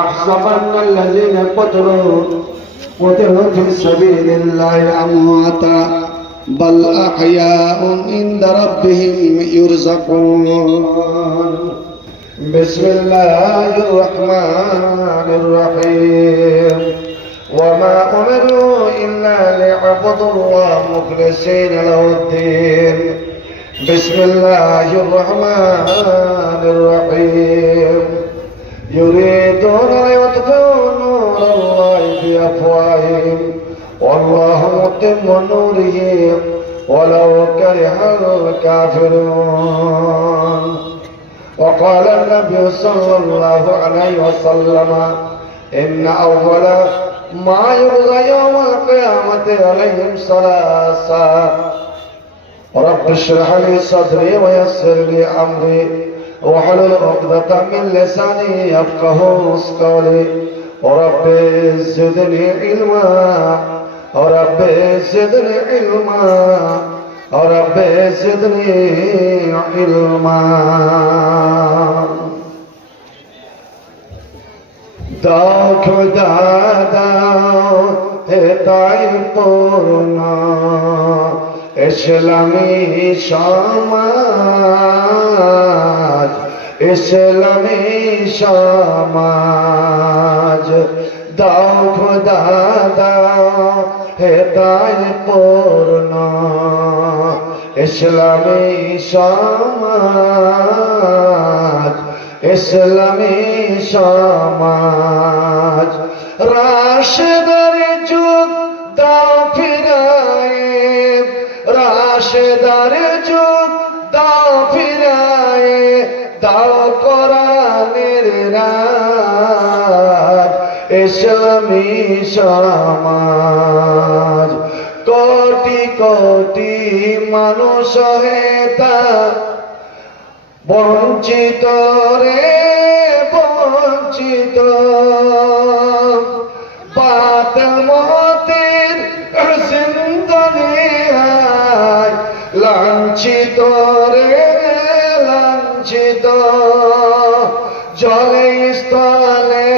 يحسبن الذين قتلوا في سبيل الله أمواتا بل أحياء عند ربهم يرزقون. بسم الله الرحمن الرحيم. وما أمروا إلا ليعبدوا الله مخلصين له الدين. بسم الله الرحمن الرحيم. يريدون ليطفئوا نور الله بأفواههم والله متم نوره ولو كره الكافرون. وقال النبي صلى الله عليه وسلم إن أول ما يبغى يوم القيامة عليهم ثلاثة: رب اشرح لي صدري ويسر لي أمري واحلل عقدة من لساني يفقهوا قولي. رب زدني علما رب زدني علما رب زدني علما. দাও খোদা দাও হেদায় পূর্ণ ইসলামী সমাজ ইসলামী সমাজ। দাও খোদা দাও হেদায় পূর্ণ ইসলামী সমাজ ইসলামী সমাজ। রাশেদার যুগ দাও ফিরায়ে রাশেদার যুগ দাও ফিরায়ে দাও কোরআনের রাত ইসলামী সমাজ। কোটি কোটি মানুষ হেতা বঞ্চিত রে বঞ্চিত বাতিল মতের জিন্দানি লাঞ্ছিত রে লাঞ্ছিত। জলে স্থলে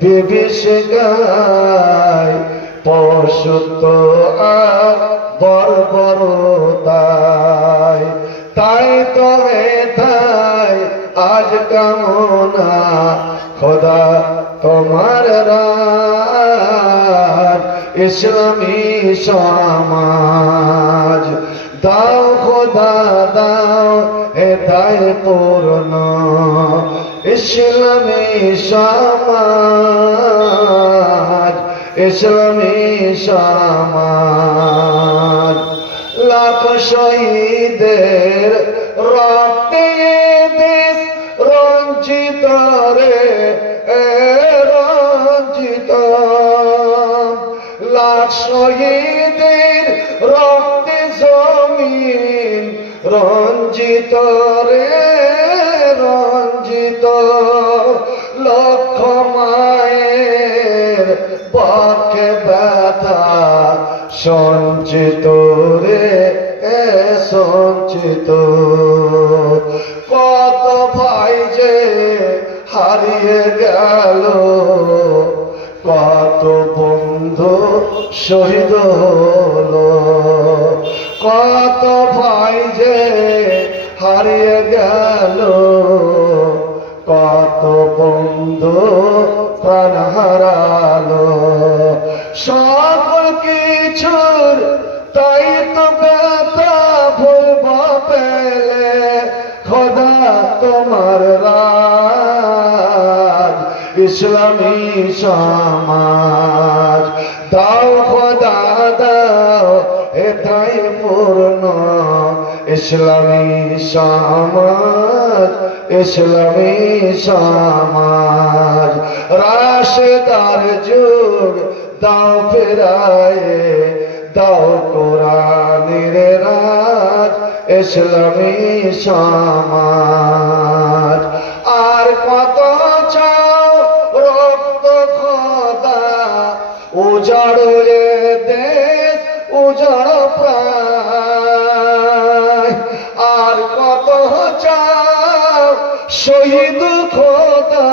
বিভীষিকায় পশুত্ব আর বর্বরতায়। তাই তবে তাই আজ কামনা খোদা তোমার রাত ইসলামী সমাজ। দাও খোদা দাও হেদায় পূর্ণ ইসলামী সমাজ ইসলামী সমাজ। লাখ শহীদের রক্তে দেশ রঞ্জিত রে রঞ্জিত। লাখ শহীদের রক্তে জমিন রঞ্জিত রে রঞ্জিত। লক্ষ মায়ের পক্ষে ব্যথা সঞ্চিত রে সঞ্চিত। কত ভাই যে হারিয়ে গেল কত বন্ধু শহীদ হলো। কত ভাই যে হারিয়ে গেল কত বন্ধু প্রাণ হারালো। সকল কিছুর তাই তো ব্যথা ভুলব পেলে খোদা তোমার রাত ইসলামী সমাজ। দাও খোদা দাও হেদায় পূর্ণ ইসলামী সমাজ ইসলামী সমাজ। রাশেদার যুগ দাও ফেরায়ে দাও কোরআনের রাত ইসলামী সমাজ। আর কত চাও রক্ত খোদা উজাড় দেশ উজাড় প্রায়। আর কত চাও শহীদ খোদা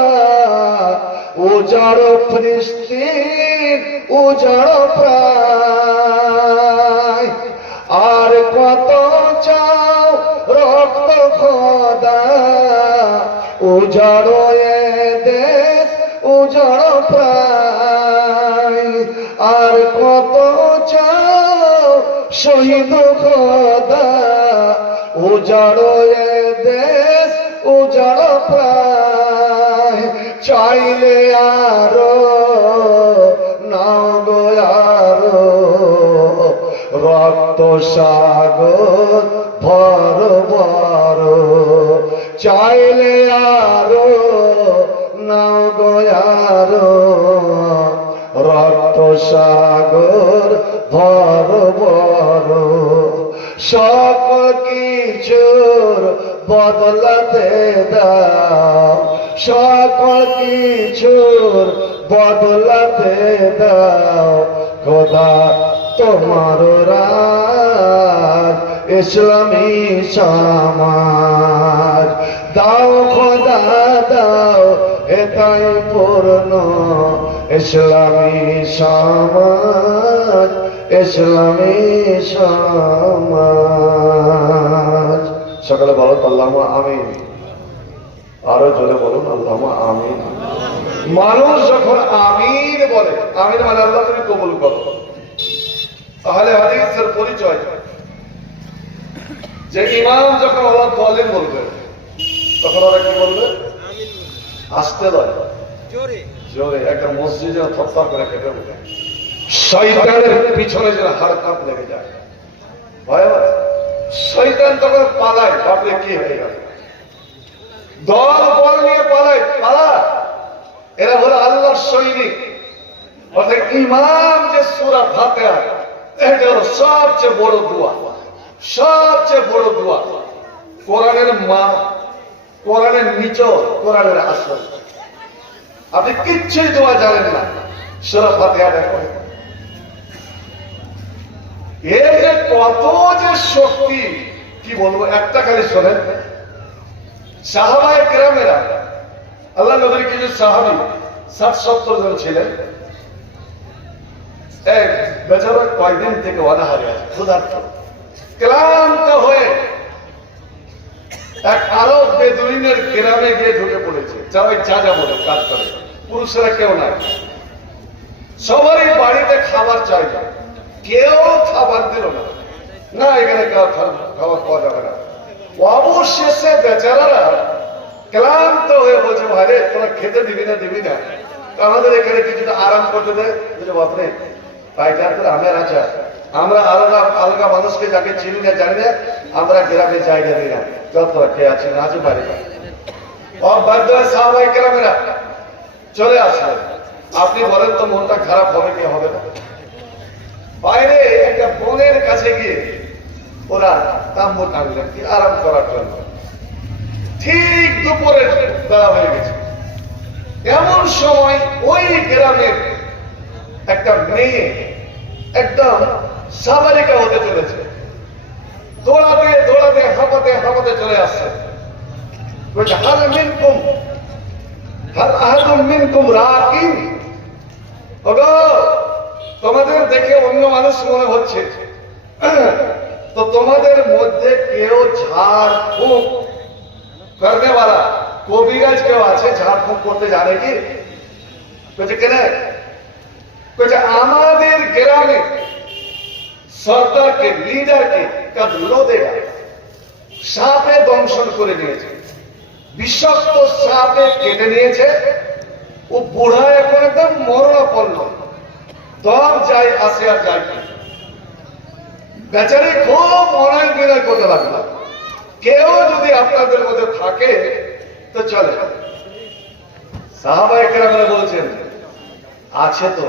উজাড় ফিলিস্তিন উজাড় প্রায় আর কত চাও রক্ত খোদা উজাড় এ দেশ উজাড় প্রায় আর কত চাও শহীদ খোদা উজাড় এ দেশ উজাড় প্রায় চাইলে আরো নাও গো আরো রক্ত সাগর ভর ভর চাইলে আরো নাও গো আরো রক্ত সাগর ভর ভর সকল কিছুর বদলাতে দাও সকল কিছুর বদলাতে দাও খোদা তোমার রাজ ইসলামী সমাজ দাও খোদা দাও এটাই পূর্ণ ইসলামী সমাজ ইসলামী সমাজ সকলে বলো আল্লাহুম্মা আমিন আরো জোরে বলুন আল্লাহুম্মা আমিন মানুষ যখন আমিন বলে আমিন মানে আল্লাহ তুমি কবুল করো তাহলে হাদিসের পরিচয় যে ইমাম যখন আল্লাহ বলেন বলবে তখন ওরা কি বলবে আসতে দেয় জোরে জোরে একটা মসজিদে থরথর করে কেটে উঠে শয়তানের পিছনে যেন হাড় কাঁপ লেগে যায় ভয় ভয় শয়তান তখন পালায় ভাবলে কি হয়ে গেল দল বল নিয়ে পালায় পালা এরা হলো আল্লাহর সৈনিক অর্থাৎ ইমাম যে সূরা ফাতিহা এটা হলো সবচেয়ে বড় দোয়া সবচেয়ে বড় দোয়া কোরআনের মা কোরআনের নিচর কোরআনের আসল আপনি কিচ্ছুই দোয়া জানেন না সূরা ফাতিহাটা পড়ে এর যে কত যে শক্তি কি বলবো একটা খালি শোনেন সাহাবায়ে কেরামেরা আল্লাহ নবীর কিছু সাহাবী 60-70 জন ছিলেন এক বেচারা কয়েকদিন থেকে অনাহারে আছে ক্ষুধার্ত ক্লান্ত হয়ে এক আরব বেদুইনের গ্রামে গিয়ে ঢুকে পড়েছে যারা যা যা বলে কাজ করে পুরুষরা কেউ নাই সবারই বাড়িতে খাবার চাই কেউ খাবার দিল না না এখানে খাবার পাওয়া যাবে না অবশেষে বেচারারা ক্লান্ত হয়ে বলছে ভাইরে তোরা খেতে দিবি না আমাদের এখানে কিছুটা আরাম করতে দেয় বুঝে বাপরে পাইটা করে আমার আচ্ছা আমরা আলাদা আলাদা মানুষকে যাকে চিনি না জানি না আমরা গ্রামে জায়গা দিই না যত কে আছে না আছে পারি বাধ্য হয়ে সাহাবায়ে কেরামেরা চলে আসলেন আপনি বলেন তো মনটা খারাপ হবে কি হবে না বাইরে একটা বনের কাছে গিয়ে ওরা তাম্বু টানলেন কি আরাম করার জন্য ঠিক দুপুরের বেলা হয়ে গেছে এমন সময় ওই গ্রামের একটা মেয়ে একদম সাবালিকা হতে চলেছে দৌড়াতে দৌড়াতে হাঁপাতে হাঁপাতে চলে আসছে তোমাদের দেখে অন্য মানুষ মনে হচ্ছে তো তোমাদের মধ্যে কেউ ঝাড়ফুঁক করনেওয়ালা কবিরাজ কেউ আছে ঝাড়ফুঁক করতে জানে কি কেন আমাদের গ্রামে সরকারকে লিডারকে কাজ লোদেরা সাপে দংশন করে নিয়েছে বিষাক্ত সাপে কেটে নিয়েছে ও বুড়া এখন একদম মরণাপন্ন দম যায় আসে আর যায় কি বেচারি খুব মনায় বিনয় করতে লাগলো কেউ যদি আপনাদের মধ্যে থাকে তো চলে সাহাবায়ে কেরামরা বলছেন আছে তো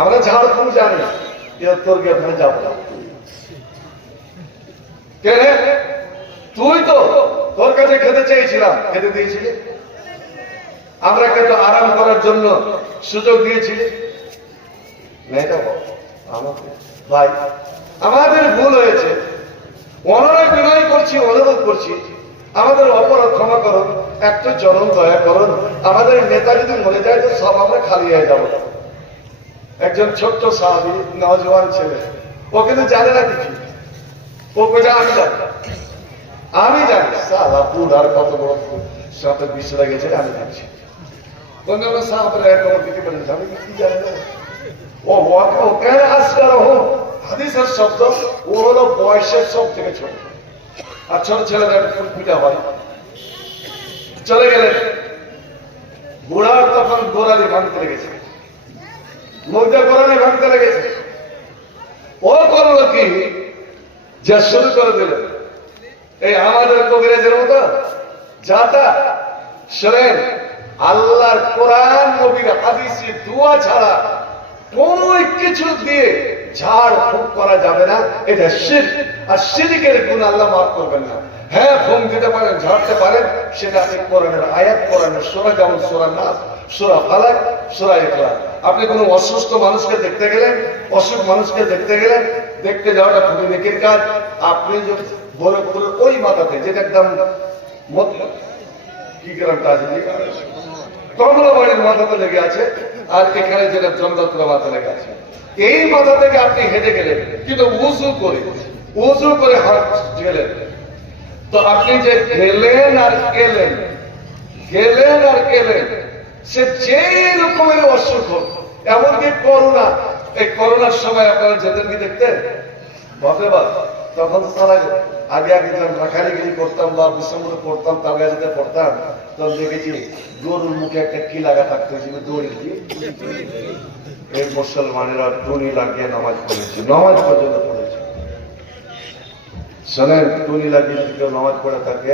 আমরা ঝাড়ফুঁক জানি তোর গিয়ে যাবো না কেন তুই তো তোর কাছে খেতে চেয়েছিলাম খেতে দিয়েছিলি আমরা কিন্তু আরাম করার জন্য সুযোগ দিয়েছিলি ভাই আমাদের ভুল হয়েছে অনরায় বিনয় করছি অনুরোধ করছি আমাদের অপরাধ ক্ষমা করো একটু চরম দয়া করুন, আমাদের নেতা যদি মরে যায় তো সব আমরা খালি হয়ে যাবো। একজন ছোট্ট সাহাবী নওজোয়ান ছেলে, ও কিন্তু জানে না কিছু, ও কোথায় আমি জানি সালা পুর আর কত বড় সাথে বিশ্বরা গেছে আমি জানছি। অন্যান্য সাহাবীরা এরকম দিতে পারেন, আমি কি জানি না। ও কেন আসকার হো হাদিসের শব্দ, ও হলো বয়সের সব থেকে ছোট, আর ছোট ছেলেদের পিঠা হয়। চলে গেলেন, বুড়ার তখন গোড়ালি ভাঙতে লেগেছে, মধ্যে গোড়ালি ভাঙতে লেগেছে। ও করলো কি, যা শুরু করে দিল এই আমাদের কবিরাজের মতো যাতা। শোনেন, আল্লাহর কোরআন নবীর হাদিসে দোয়া ছাড়া কোন কিছু দিয়ে ঝাড় ফুঁক করা যাবে না, এটা শিরক। আর শিরকের গুণ আল্লাহ মাফ করবেন না। হ্যাঁ, ফুঁক দিতে পারেন, ঝাড়তে পারেন, সেটা আপনি কোরআনের আয়াত, কোরআনের সূরা, যেমন সূরা নাস, সূরা ফালাক, সূরা ইখলাস। আপনি কোনো অসুস্থ মানুষকে দেখতে গেলেন, অসুখ মানুষকে দেখতে গেলেন, দেখতে যাওয়াটা খুবই নেকির কাজ। আপনি যদি বলে ওই মাথাতে, যেটা একদম কি গ্রামটা আছে, কমলা বাড়ির মাথাতে লেগে আছে, আর এখানে যেটা জমদত্রা মাথা লেগে আছে, এই মাথা থেকে আপনি হেঁটে গেলেন, কিন্তু উজু করে হাত গেলেন, তো আপনি যে গেলেন আর গেলেন, সে যে রকমের অসুখ হোক, এমনকি করোনা, এই করোনার সময় আপনারা যেতেন কি দেখতেন? বাপরে বাপ, তখন সারা আগে রাখারিগিরি করতাম বা বিশ্বমূল্য পড়তাম, তার গাছেতে পড়তাম, তখন দেখেছি গরুর মুখে একটা কি লাগা থাকতে হয়েছিল, দড়ি দিয়ে। এই মুসলমানেরা টুনি লাগিয়ে নামাজ পড়েছে, নামাজ পর্যন্ত পড়েছে। শোনেন, টুনি লাগিয়ে যদি কেউ নামাজ পড়ে থাকে,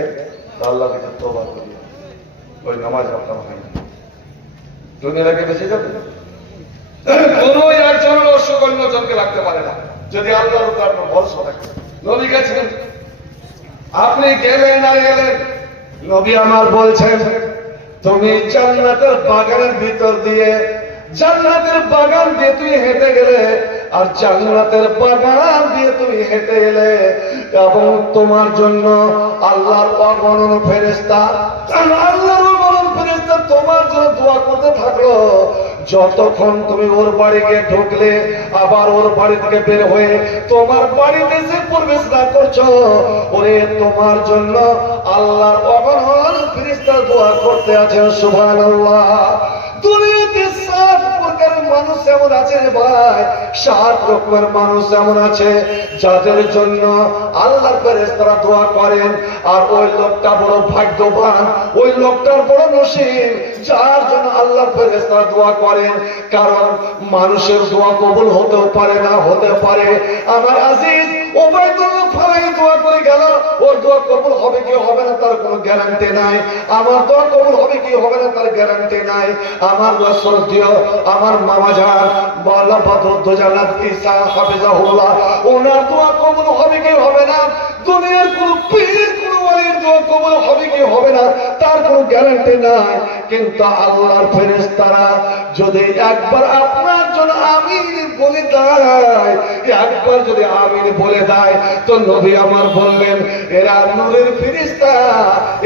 আল্লাহ কাছে তওবা করি, ওই নামাজ আপনার হয়নি, টুনি লাগিয়ে বেঁচে যাবে। কোন একজনের অসুখ অন্যজনকে লাগতে পারে না, যদি আল্লাহর উপর আপনার ভরসা থাকে। নবী গেছেন, আপনি গেলেন আর এলেন, নবী আমার বলছেন, তুমি জান্নাতের বাগানের ভিতর দিয়ে, জান্নাতের বাগান দিয়ে তুমি হেঁটে গেলে, আর জান্নাতের বাগান দিয়ে তুমি হেঁটে এলে, এবং তোমার জন্য আল্লাহর অগণন ফেরেশতা, আল্লাহর অগণন ফেরেশতা তোমার জন্য দোয়া করতে থাকলো। যতক্ষণ তুমি ওর বাড়ি গিয়ে ঢুকলে, আবার ওর বাড়ি থেকে বের হয়ে তোমার বাড়িতে এসে প্রবেশ না করছো, ওরে তোমার জন্য আল্লাহর অগণন ফেরেশতা দোয়া করতে আছেন। সুবহানাল্লাহ। দুনিয়াতে 7 প্রকারের মানুষ এমন আছে রে ভাই, 7 রকমের মানুষ এমন আছে যাদের জন্য আল্লাহর ফেরেশতারা দোয়া করেন। আর ওই লোকটা বড় ভাগ্যবান, ওই লোকটার বড় নসিব যার জন্য আল্লাহর ফেরেশতারা দোয়া করেন। কারণ মানুষের দোয়া কবুল হতেও পারে, না হতে পারে। আমার আজিজ ওবায়দুল্লাহ ফালাই দোয়া করে গেল, ওর দোয়া কবুল হবে কি হবে না তার কোনো গ্যারান্টি নাই। আমার দোয়া কবুল হবে কি হবে না তার গ্যারান্টি নাই। আমার রাসূল দিও, আমার মামা জান মাওলানা বদরুদ্দোজা ঈসা হাফেজাহুল্লাহ, ওনার দোয়া কবুল হবে কি হবে না, দুনিয়ার কোন পীর কোন ওলির দোয়া কবুল হবে কি হবে না তার কোনো গ্যারান্টি নাই। কিন্তু আল্লাহর ফেরেশতারা যদি একবার আপনার জন্য আমিন বলে দেয়, একবার যদি আমিন বলে দেয়, তো নবী আমার বললেন, এরা নূরের ফেরেশতা,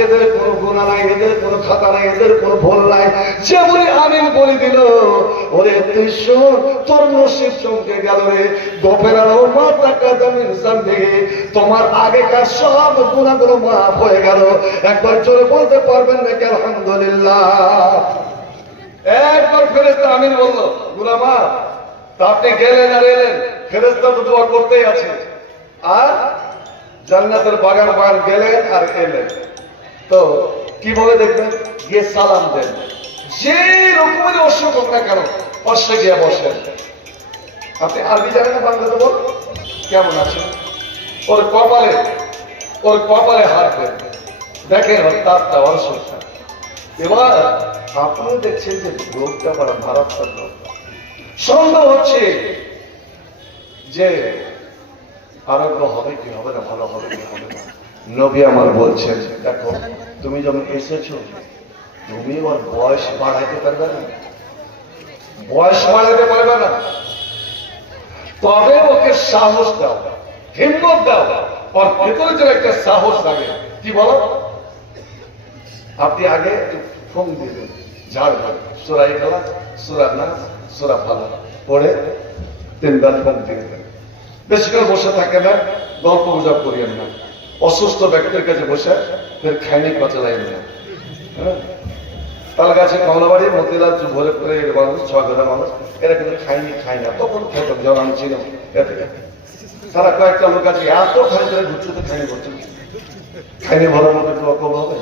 এদের কোনো গুনাহ নাই, এদের কোনো খাতা নাই, এদের কোনো ভুল নাই। যেমন আমিন বলে দিল, ওরে তুই শোন, তোর নসিব চমকে গেল রে। গোপেরাও মাথা কাদামিন সামনে, তোমার আগেকার সব গুনাহগুলো মাফ হয়ে গেল। একবার জোরে বলতে পারবেন নাকি আলহামদুলিল্লাহ? একবার ফেরেশতা আমিন বলল, গুনাহ মাফ। তা আপনি গেলেন আর এলেন, ফেরেশতা তো দোয়া করতেই আছে। আর জান্নাতের বাগান গেলেন আর এলেন, তো কি বলে দেখবেন, গিয়ে সালাম দেন। যে রকমের অসুখ হোক না কেন, পাশে গিয়ে বসেন। আপনি আরবি জানেন না, বাংলাতে বল, কেমন আছে, ওর কপালে হাত দেন, দেখেন তারটা অসুখটা। এবার আপনি দেখছেন যে রোগটা বড় মারাত্মক রোগ, সন্দেহ হচ্ছে যে আরোগ্য হবে কি হবে না, ভালো হবে কি হবে না। নবী আমার বলছেন, দেখো তুমি যখন এসেছো, তুমি ওর বয়স বাড়াইতে পারবে না, বয়স বাড়াইতে পারবে না, তবে ওকে সাহস দাও, হিম্মত দাও। ওর ভেতরে যেন একটা সাহস লাগে, কি বলো, আপনি আগে ফোন দিয়ে দেন, ঝাড় ধরে সূরা ইখলাস, সূরা নাস, সূরা ফালাক পড়ে 3 বার ফোন দিয়ে দেন। বেশিক্ষণ বসে থাকে না, গল্প গুজব করিয়েন না, অসুস্থ ব্যক্তির কাছে বসে ফের খাইনি পাচালাইন না। তাল গাছে কমলাবাড়ি মতিলাল ভরে করে মানুষ, 6 ঘন্টা মানুষ, এরা কিন্তু খায় না। তখন খেতাম যখন আমি ছিলাম, সারা কয়েকটা লোক আছে এত খাই করে ঘুরছে, তো খাইনি ভরার মতো একটু অকম হবে,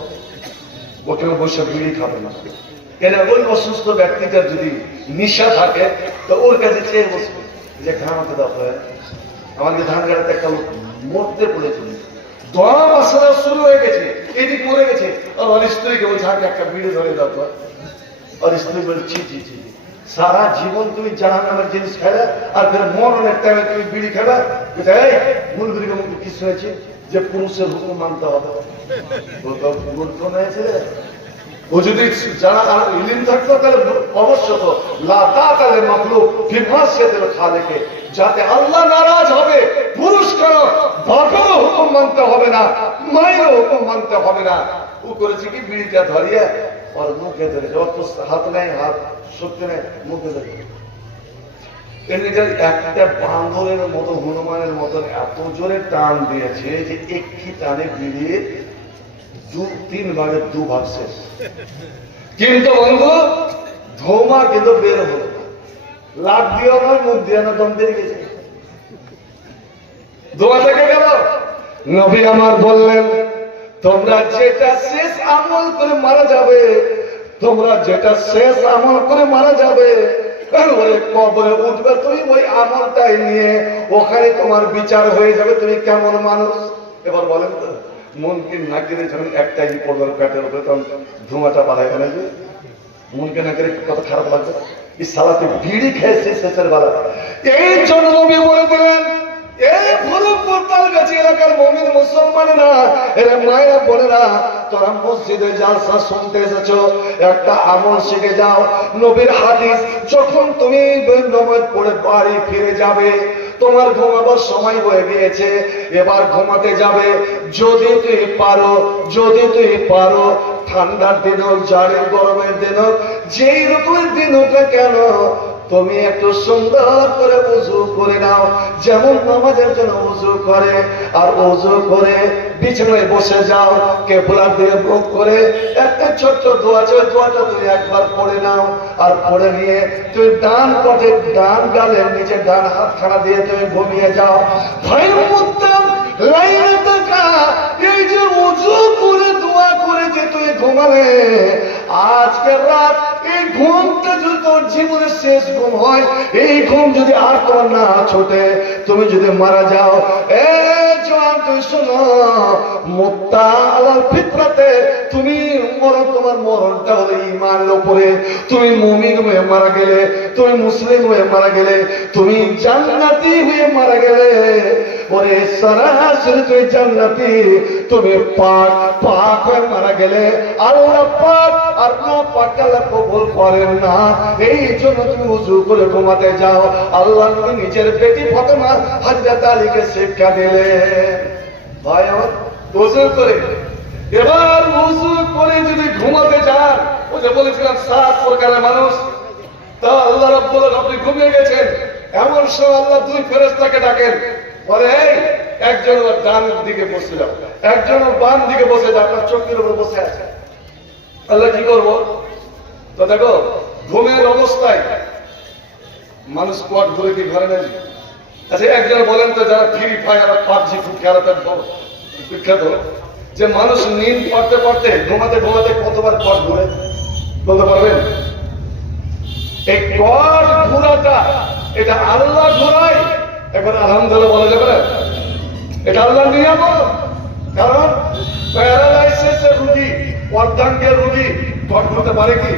ওখানে বসে বিড়ি খাবে না। কেন ওই অসুস্থ ব্যক্তিটার যদি নিশা থাকে তো ওর কাছে চেয়ে বসবে যে খাওয়াতে দাও, আমাদের ধান গাড়াতে একটা লোক মরতে পড়েছিল, দোয়া মাসালা শুরু হয়ে গেছে, এদিক মরে গেছে, আর ওর স্ত্রীকে বলছে আমাকে একটা বিড়ি ধরে দাও তো। আর স্ত্রী বলছে জি জি জি, সারা জীবন তুমি জাহান্নামের জিনিস খাবে আর ফের মরণের টাইমে তুমি বিড়ি খাবে। মুলগুলিকে মুখে কি শুনেছে যে পুরুষের হুকুম মানতে হবে, ও তো গুরুত্ব নিয়েছে। ও যদি জানা ইলিম থাকতো তাহলে অবশ্য তো লাতালে মাখলুক ফি মাসিয়াতিল খালিকে, যাতে আল্লাহ নারাজ হবে পুরুষ কেন বাপেরও হুকুম মানতে হবে না, মায়েরও হুকুম মানতে হবে না। ও করেছে কি বিড়িটা ধরিয়ে ওর মুখে ধরে, যত হাত নেই, হাত শক্তি নেই, মুখে ধরে একটা বাঁদরের মতো, হনুমানের মতন এত জোরে টান দিয়েছে যে একটি টানে বিড়িয়ে 2-3 ভাগের 2 ভাগ শেষ। কিন্তু বন্ধু ধোঁয়া কিন্তু বের হলো না, লাভ দিয়েও নয়, মুখ দিয়ে না, দম বেরিয়ে গেছে, ধোঁয়া থেকে গেল। নবী আমার বললেন তোমরা যেটা শেষ আমল করে মারা যাবে, তোমরা যেটা শেষ আমল করে মারা যাবে, কবরে উঠবে তুমি ওই আমলটাই নিয়ে, ওখানে তোমার বিচার হয়ে যাবে তুমি কেমন মানুষ। এবার বলেন তো মনকে নাকের যখন একটাই পড়বে পেটের উপরে, তখন ধোঁয়াটা বাড়ায় গেলে যে মনকে নাকের কত খারাপ লাগবে। এই সালাতে বিড়ি খেয়েছে শেষের বেলা। এই জন্য নবী বলে দিলেন এই ফরুকপুর তালগাছি এলাকার মুমিন মুসলমানেরা, এরা মায়েরা বোনেরা, তোরা মসজিদে জালসা শুনতে এসেছো, একটা আমল শিখে যাও। নবীর হাদিস, যখন তুমি নামাজ পড়ে বাড়ি ফিরে যাবে, তোমার ঘুমাবার সময় হয়ে গিয়েছে, এবার ঘুমাতে যাবে, যদি তুই পারো ঠান্ডার দিন হোক, জাড়ের গরমের দিন হোক, যেই রকমের দিন হোক না কেন, তুমি একটু সুন্দর করে ওযু করে নাও, যেমন নামাজের জন্য ওযু করে, আর ওযু করে বিছানায় বসে যাও, কিবলার দিকে মুখ করে একটা ছোট্ট দোয়া আছে, দোয়াটা তুমি একবার পড়ে নাও, আর পড়ে নিয়ে তুমি ডান পথে ডান গালের নিচে ডান হাতখানা দিয়ে তুমি ঘুমিয়ে যাও। ভাই মুত্তাম লাইলাতাকা, এই যে ওযু করে দোয়া করে যে তুমি ঘুমালে, আজকের রাত এই ঘুমটা যদি তোর জীবনের শেষ ঘুম হয়, এই ঘুম যদি আর তোমার না ছোটে, তুমি যদি মারা যাও, জওয়ান তুই শোনো, মুত্তা আলাল ফিতরাতে, তুমি তোমার মরণটা হলো ঈমানের উপরে। তুমি মুমিন হয়ে মারা গেলে, তুমি মুসলিম হয়ে মারা গেলে, তুমি জান্নাতি হয়ে মারা গেলে, ওরে সরাসরি তুই জান্নাতি। তুমি পাক হয়ে মারা গেলে আল্লাহ পাক, আর না পাক আল্লাহ কবুল করেন না। এই জন্য তুমি ওযু করে ঘুমাতে যাও। আল্লাহ নবী নিজের বেটি ফাতেমা হযরত আলীকে শিক্ষা দিলেন। ভাই আমার ওযু করে, এবার ওযু করে যদি ঘুমাতে যান, ওই যে বলেছিলাম 7 প্রকারের মানুষ, তা আল্লাহ রাব্বুল আলামিন, আপনি ঘুমিয়ে গেছেন, এমন সময় আল্লাহ 2 ফেরেশতাকে ডাকেন, বলে এই একজন ওর ডান দিকে বসে যাও, একজন ওর বাম দিকে বসে যাও, আপনার চোখের উপর বসে আছে। আল্লাহ কি করবো? তো দেখো ঘুমের অবস্থায় মানুষ পট ঘুরে কি ঘরে নেই? আচ্ছা একজন বলেন তো, যারা ফ্রি ফায়ার পাবজি খুব খেলাতেন বিখ্যাত, যে মানুষ নিন পড়তে পড়তে ঘুমাতে ঘুমাতে কতবার পট ঘুরে বলতে পারবেন? এই পট ঘুরাটা এটা আল্লাহ ঘুরায়। এখন আলহামদুলিল্লাহ বলা যাবে না, এটা আল্লাহ নিয়ামত। কারণ প্যারালাইসিসের রোগী, অর্ধাঙ্গের রোগী পট ঘুরতে পারে কি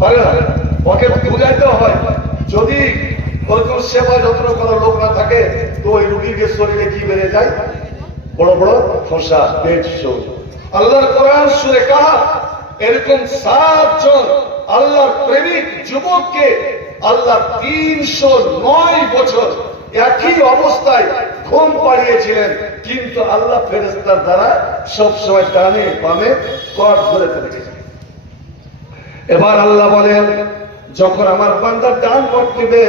পারে না? ওকে বুঝাইতে হয়, যদি ওরকম সেবা যত্ন করার লোক না থাকে তো ওই রোগীকে শরীরে কি বেড়ে যায়? বড় বড় ফসা, পেট শোষ। আল্লাহর কোরআন সূরা কাহফ এরকম 7 জন আল্লাহর প্রেমিক যুবককে আল্লাহ 309 বছর একই অবস্থায় ঘুম পাড়িয়েছিলেন, কিন্তু আল্লাহ ফেরেশতার দ্বারা সবসময় ডানে বামে কট ধরে ফেলেছেন। এবার আল্লাহ বলেন, যখন আমার বান্দার ডান কট দিবে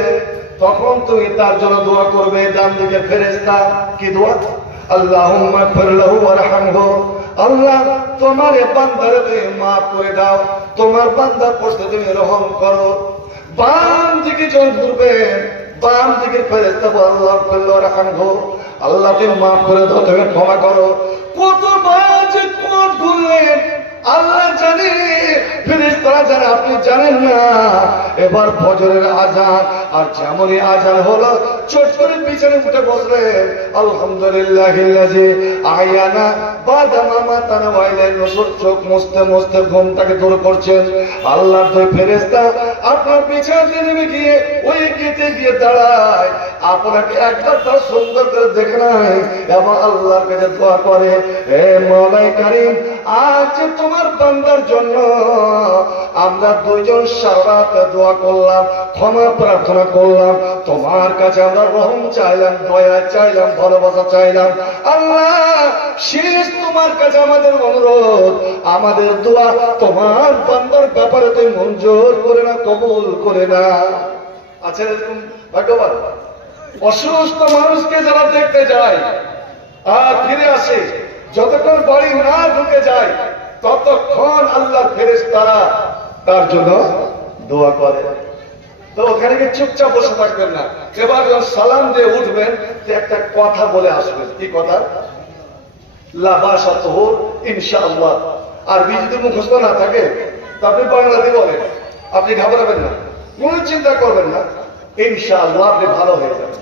তখন তুমি তার জন্য দোয়া করবে। ডান দিকে ফেরেশতা কি দোয়া? আল্লাহুম্মা গফির লাহু ওয়ারহামহু, আল্লাহ তোমার বান্দারে তুমি মাফ করে দাও, তোমার বান্দার প্রতি তুমি রহম করো। বাম দিকে যখন ঘুরবে, বাম দিকে ফেরেশতা আল্লাহ গফির লাহু ওয়ারহামহু, আল্লাহ তুমি মাফ করে দাও, তুমি ক্ষমা করো। কতবার যে কোট ঘুরলেন আল্লাহ জানে, ফেরেশতারা জানে, আপনি জানেন না। এবার ফজরের আযান, আর যেমনই আযান হলো চট করে পিছনে উঠে বসলেন। আলহামদুলিল্লাহিল্লাযী আহইয়ানা বাদা মা মাতানা ওয়া ইলাইহিন নুশুর, চোখ মুছতে মুছতে ঘুমটাকে দূর করছেন। আল্লাহর দুই ফেরেশতা আপনার পিছনে নেমে গিয়ে ওই গেটে গিয়ে দাঁড়ায়, আপনাকে একবার তার সুন্দর করে দেখে নাই এবং আল্লাহর কাছে দোয়া করে, হে মওলাই কারীম, আজ তোমার বান্দার জন্য আমরা দুইজন সারা রাত দোয়া করলাম, ক্ষমা প্রার্থনা করলাম, তোমার কাছে আমরা রহম চাইলাম, দয়া চাইলাম, ভালোবাসা চাইলাম। আল্লাহ, শেষ তোমার কাছে আমাদের অনুরোধ, আমাদের দোয়া তোমার বান্দার ব্যাপারে তুমি মঞ্জুর করে না, কবুল করে না। আচ্ছা, এরকম ভাগ্যবান অসুস্থ মানুষকে যারা দেখতে যায় আর ফিরে আসে, যতক্ষণ বাড়ি না ঢুকে যায় ততক্ষণ আল্লাহর ফেরেশতারা তার জন্য দোয়া করে। তো ওখানে গিয়ে চুপচাপ বসে থাকবেন না। এবার যখন সালাম দিয়ে উঠবেন তো একটা কথা বলে আসবেন। কি কথা? লা বাসাতুহু ইনশাআল্লাহ। আরবি যদি মুখস্থ না থাকে তো আপনি বাংলাতে বলেন, আপনি ঘাবড়াবেন না, কোন চিন্তা করবেন না, ইনশাআল্লাহ আপনি ভালো হয়ে যাবেন,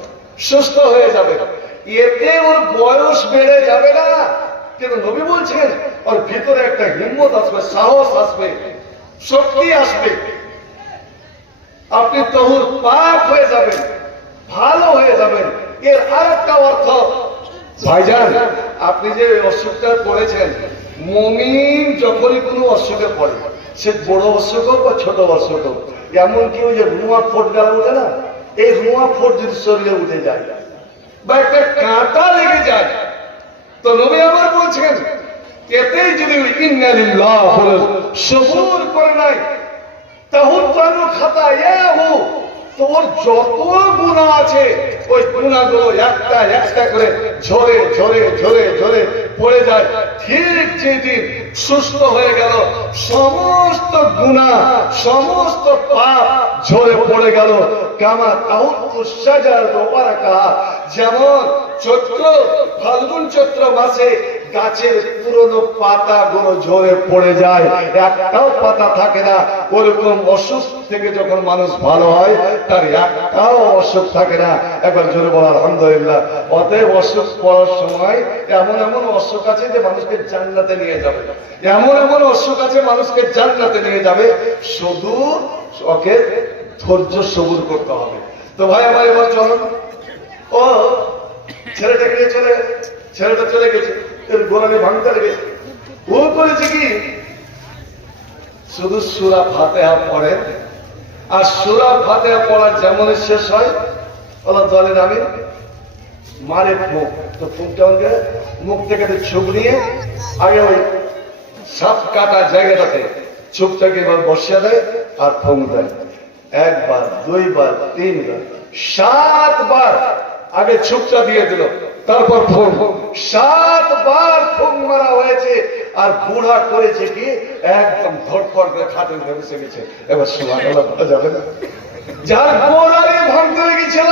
সুস্থ হয়ে যাবেন। এতে ওর বয়স বেড়ে যাবে না, কিন্তু নবী বলছেন ওর ভিতরে একটা হিম্মত আসবে, সাহস আসবে, শক্তি আসবে। আপনি তহুর পাক হয়ে যাবেন, ভালো হয়ে যাবেন। এর আরেকটা অর্থ, ভাইজান, আপনি যে অসুখটা পড়েছেন, মুমিন যখনই কোনো অসুখে পড়ে, সে বড় অসুখ হোক বা ছোট অসুখ হোক, এমনকি ওই যে রুয়া ফোট গাল উঠে না, এই রুয়া ফোট যদি শরীরে উঠে যায় বা একটা কাঁটা লেগে যায়, তো নবী আমার বলছেন এতেই যদি ইন্না লিল্লাহ বলে সবুর করে নাই, তাহুর তানু খাতা ইয়াহু, তো ওর যত গুনাহ আছে ওই গুনাহগুলো একটা একটা করে ঝরে ঝরে ঝরে ঝরে পড়ে যায়। ঠিক যেদিন সুস্থ হয়ে গেল, সমস্ত গুনাহ সমস্ত পাপ ঝরে পড়ে গেল। কামা তাহুতু শাজার মুবারাকা, যেমন চৈত্র ফাল্গুন চৈত্র মাসে গাছের পুরনো পাতাগুলো ঝরে পড়ে যায়, একটাও পাতা থাকে না, ওরকম অসুখ থেকে যখন মানুষ ভালো হয় তার একটাও অসুখ থাকে না। একবার জোরে বলা আলহামদুলিল্লাহ। অতএব অসুখ পড়ার সময় এমন এমন অসুখ আছে যে মানুষকে জান্নাতে নিয়ে যাবে, এমন এমন অসুখ আছে মানুষকে জান্নাতে নিয়ে যাবে, শুধু ওকে ধৈর্য সবুর করতে হবে। তো ভাই আমার এবার চলুন, ও ছেলেটাকে নিয়ে ছেলেটা চলে গেছে, এর গোলামি ভাঙতে লেগেছে। ও করেছে কি, শুধু সূরা ফাতিহা পড়ে, আর সূরা ফাতিহা পড়া যেমন শেষ হয় আল্লাহ দলের আমি মারে মুখ, তো মুখটা মুখ থেকে ছুপ নিয়ে আগে ওই সাপ কাটা জায়গাটাতে ছুপটাকে এবার বসিয়ে দেয় আর ফুঁক দেয়। একবার, দুইবার, তিনবার, 7 বার আগে ছুপটা দিয়ে দিল, তারপর ফুঁক। 7 বার ফুঁক মারা হয়েছে, আর বুড়া করেছে কি একদম ধড়ফড় করে খাটে উঠে বসে গেছে। এবার সুবহানাল্লাহ বলা যাবে না? যার গোড়ারে ভাঙতে লেগেছিল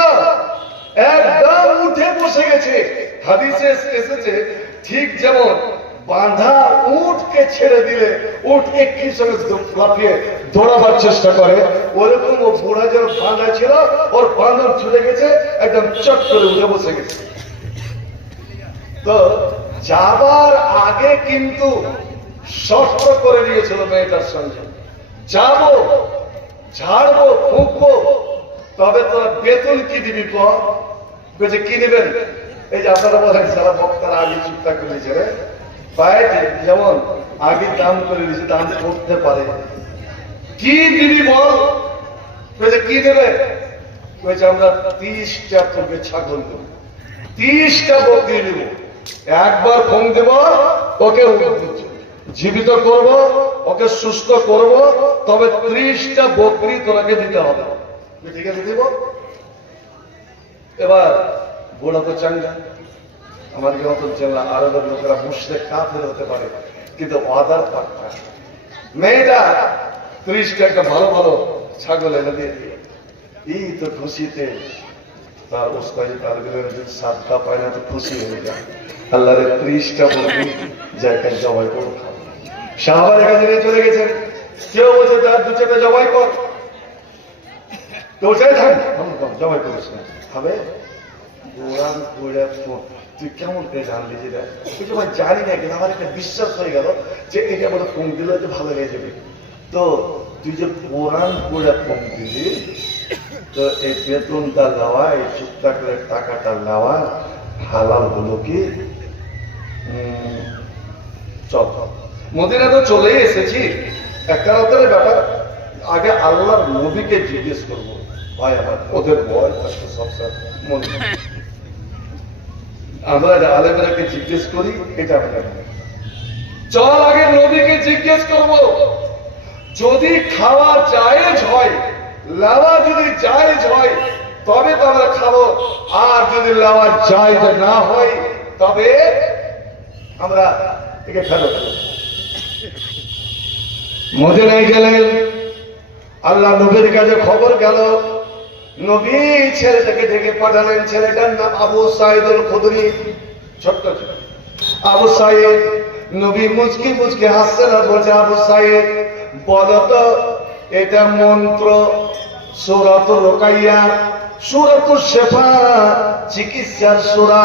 একদম উঠে বসে গেছে। হাদিসে এসেছে ঠিক যেমন বাঁধা উটকে ছেড়ে দিলে উট একই সঙ্গে লাফিয়ে দৌড়াবার চেষ্টা করে, ওরকম ও বুড়া যেন বাঁধা ছিল, ওর বাঁধন ছুটে গেছে, একদম চট করে উঠে বসে গেছে। তো যাবার আগে কিন্তু শর্ত করে নিয়েছিল মেয়েটার সঙ্গে, যাবো, ঝাড়বো, ফুঁকবো, তবে তোরা বেতন কি দিবি? বলছে কি নেবেন? এই যে আপনারা বলেন সারা বক্তারা আগে চুক্তা করেছে, যেমন আগে দাম করে দিয়েছে, দাম করতে পারে, কি দিবি বল? বলছে কি দেবে? বলছে আমরা 30টা করবে ছাগল দেবো। 30টা বকরি নিব, একবার ফোন দেব, ওকে জীবিত করব, ওকে সুস্থ করব, তবে 30টা বকরি তোমাকে দিতে হবে। ঠিক আছে, দিব। এবার বুড়া তো চাঙ্গা, আমাদের মতন চেনা আরবের লোকেরা মুশরিক কাফের হতে পারে, কিন্তু ওয়াদার পাক্কা। মেয়েটা 30টা একটা ভালো ভালো ছাগল এনে দিয়ে দিল। এই তো খুশিতে তার ওস্তাদি তালবেলের সাদকা পায় না, তো খুশি হয়ে যায়। আল্লাহরে 30টা বকরি জায়গায় জবাই করে খাবো। সাহাবার এখানে নিয়ে চলে গেছেন। কেউ বলছে তার 2-4টা জবাই কর, তো চাই থাক জবাই করিস না, খাবে। তুই কেমন করে জানলি যেটা? জানি না, কিন্তু আমার একটা বিশ্বাস হয়ে গেল যে এটা বলে ফোন দিলে হয়তো ভালো হয়ে যাবে। তো তুই যে কোরআন পড়ে ফোন দিলি, তো এই বেতনটা নেওয়া, এই চুক্তা করে টাকাটা নেওয়া হালাল হলো কি? চল, মদিনা তো চলেই এসেছি, একটা রাতের ব্যাপার। আগে আল্লাহর নবীকে জিজ্ঞেস করবো, ভাই আমার ওদের বয়স আসলে সবসময় মনে, আমরা আলেমরাকে জিজ্ঞেস করি, এটা আমরা চল আগে নবীকে জিজ্ঞেস করব। যদি খাওয়া জায়েজ হয়, লাওয়া যদি জায়েজ হয়, তবে তো আমরা খাবো। আর যদি লাওয়া জায়েজ না হয়, তবে আমরা একে ফেরত দেব। মদিনায় গেলেন, আল্লাহ নবীর কাছে খবর গেল। নবী ছেলেটাকে ডেকে পাঠালেন। ছেলেটার নাম আবু সাঈদ আল খুদরি, ছোট্ট ছিল আবু সাঈদ। নবী মুচকি মুচকি হাসছেন আর বলছে, আবু সাঈদ বলো তো, এটা মন্ত্র সূরাতুর রুকাইয়া, সূরাতুশ শিফা, চিকিৎসার সূরা,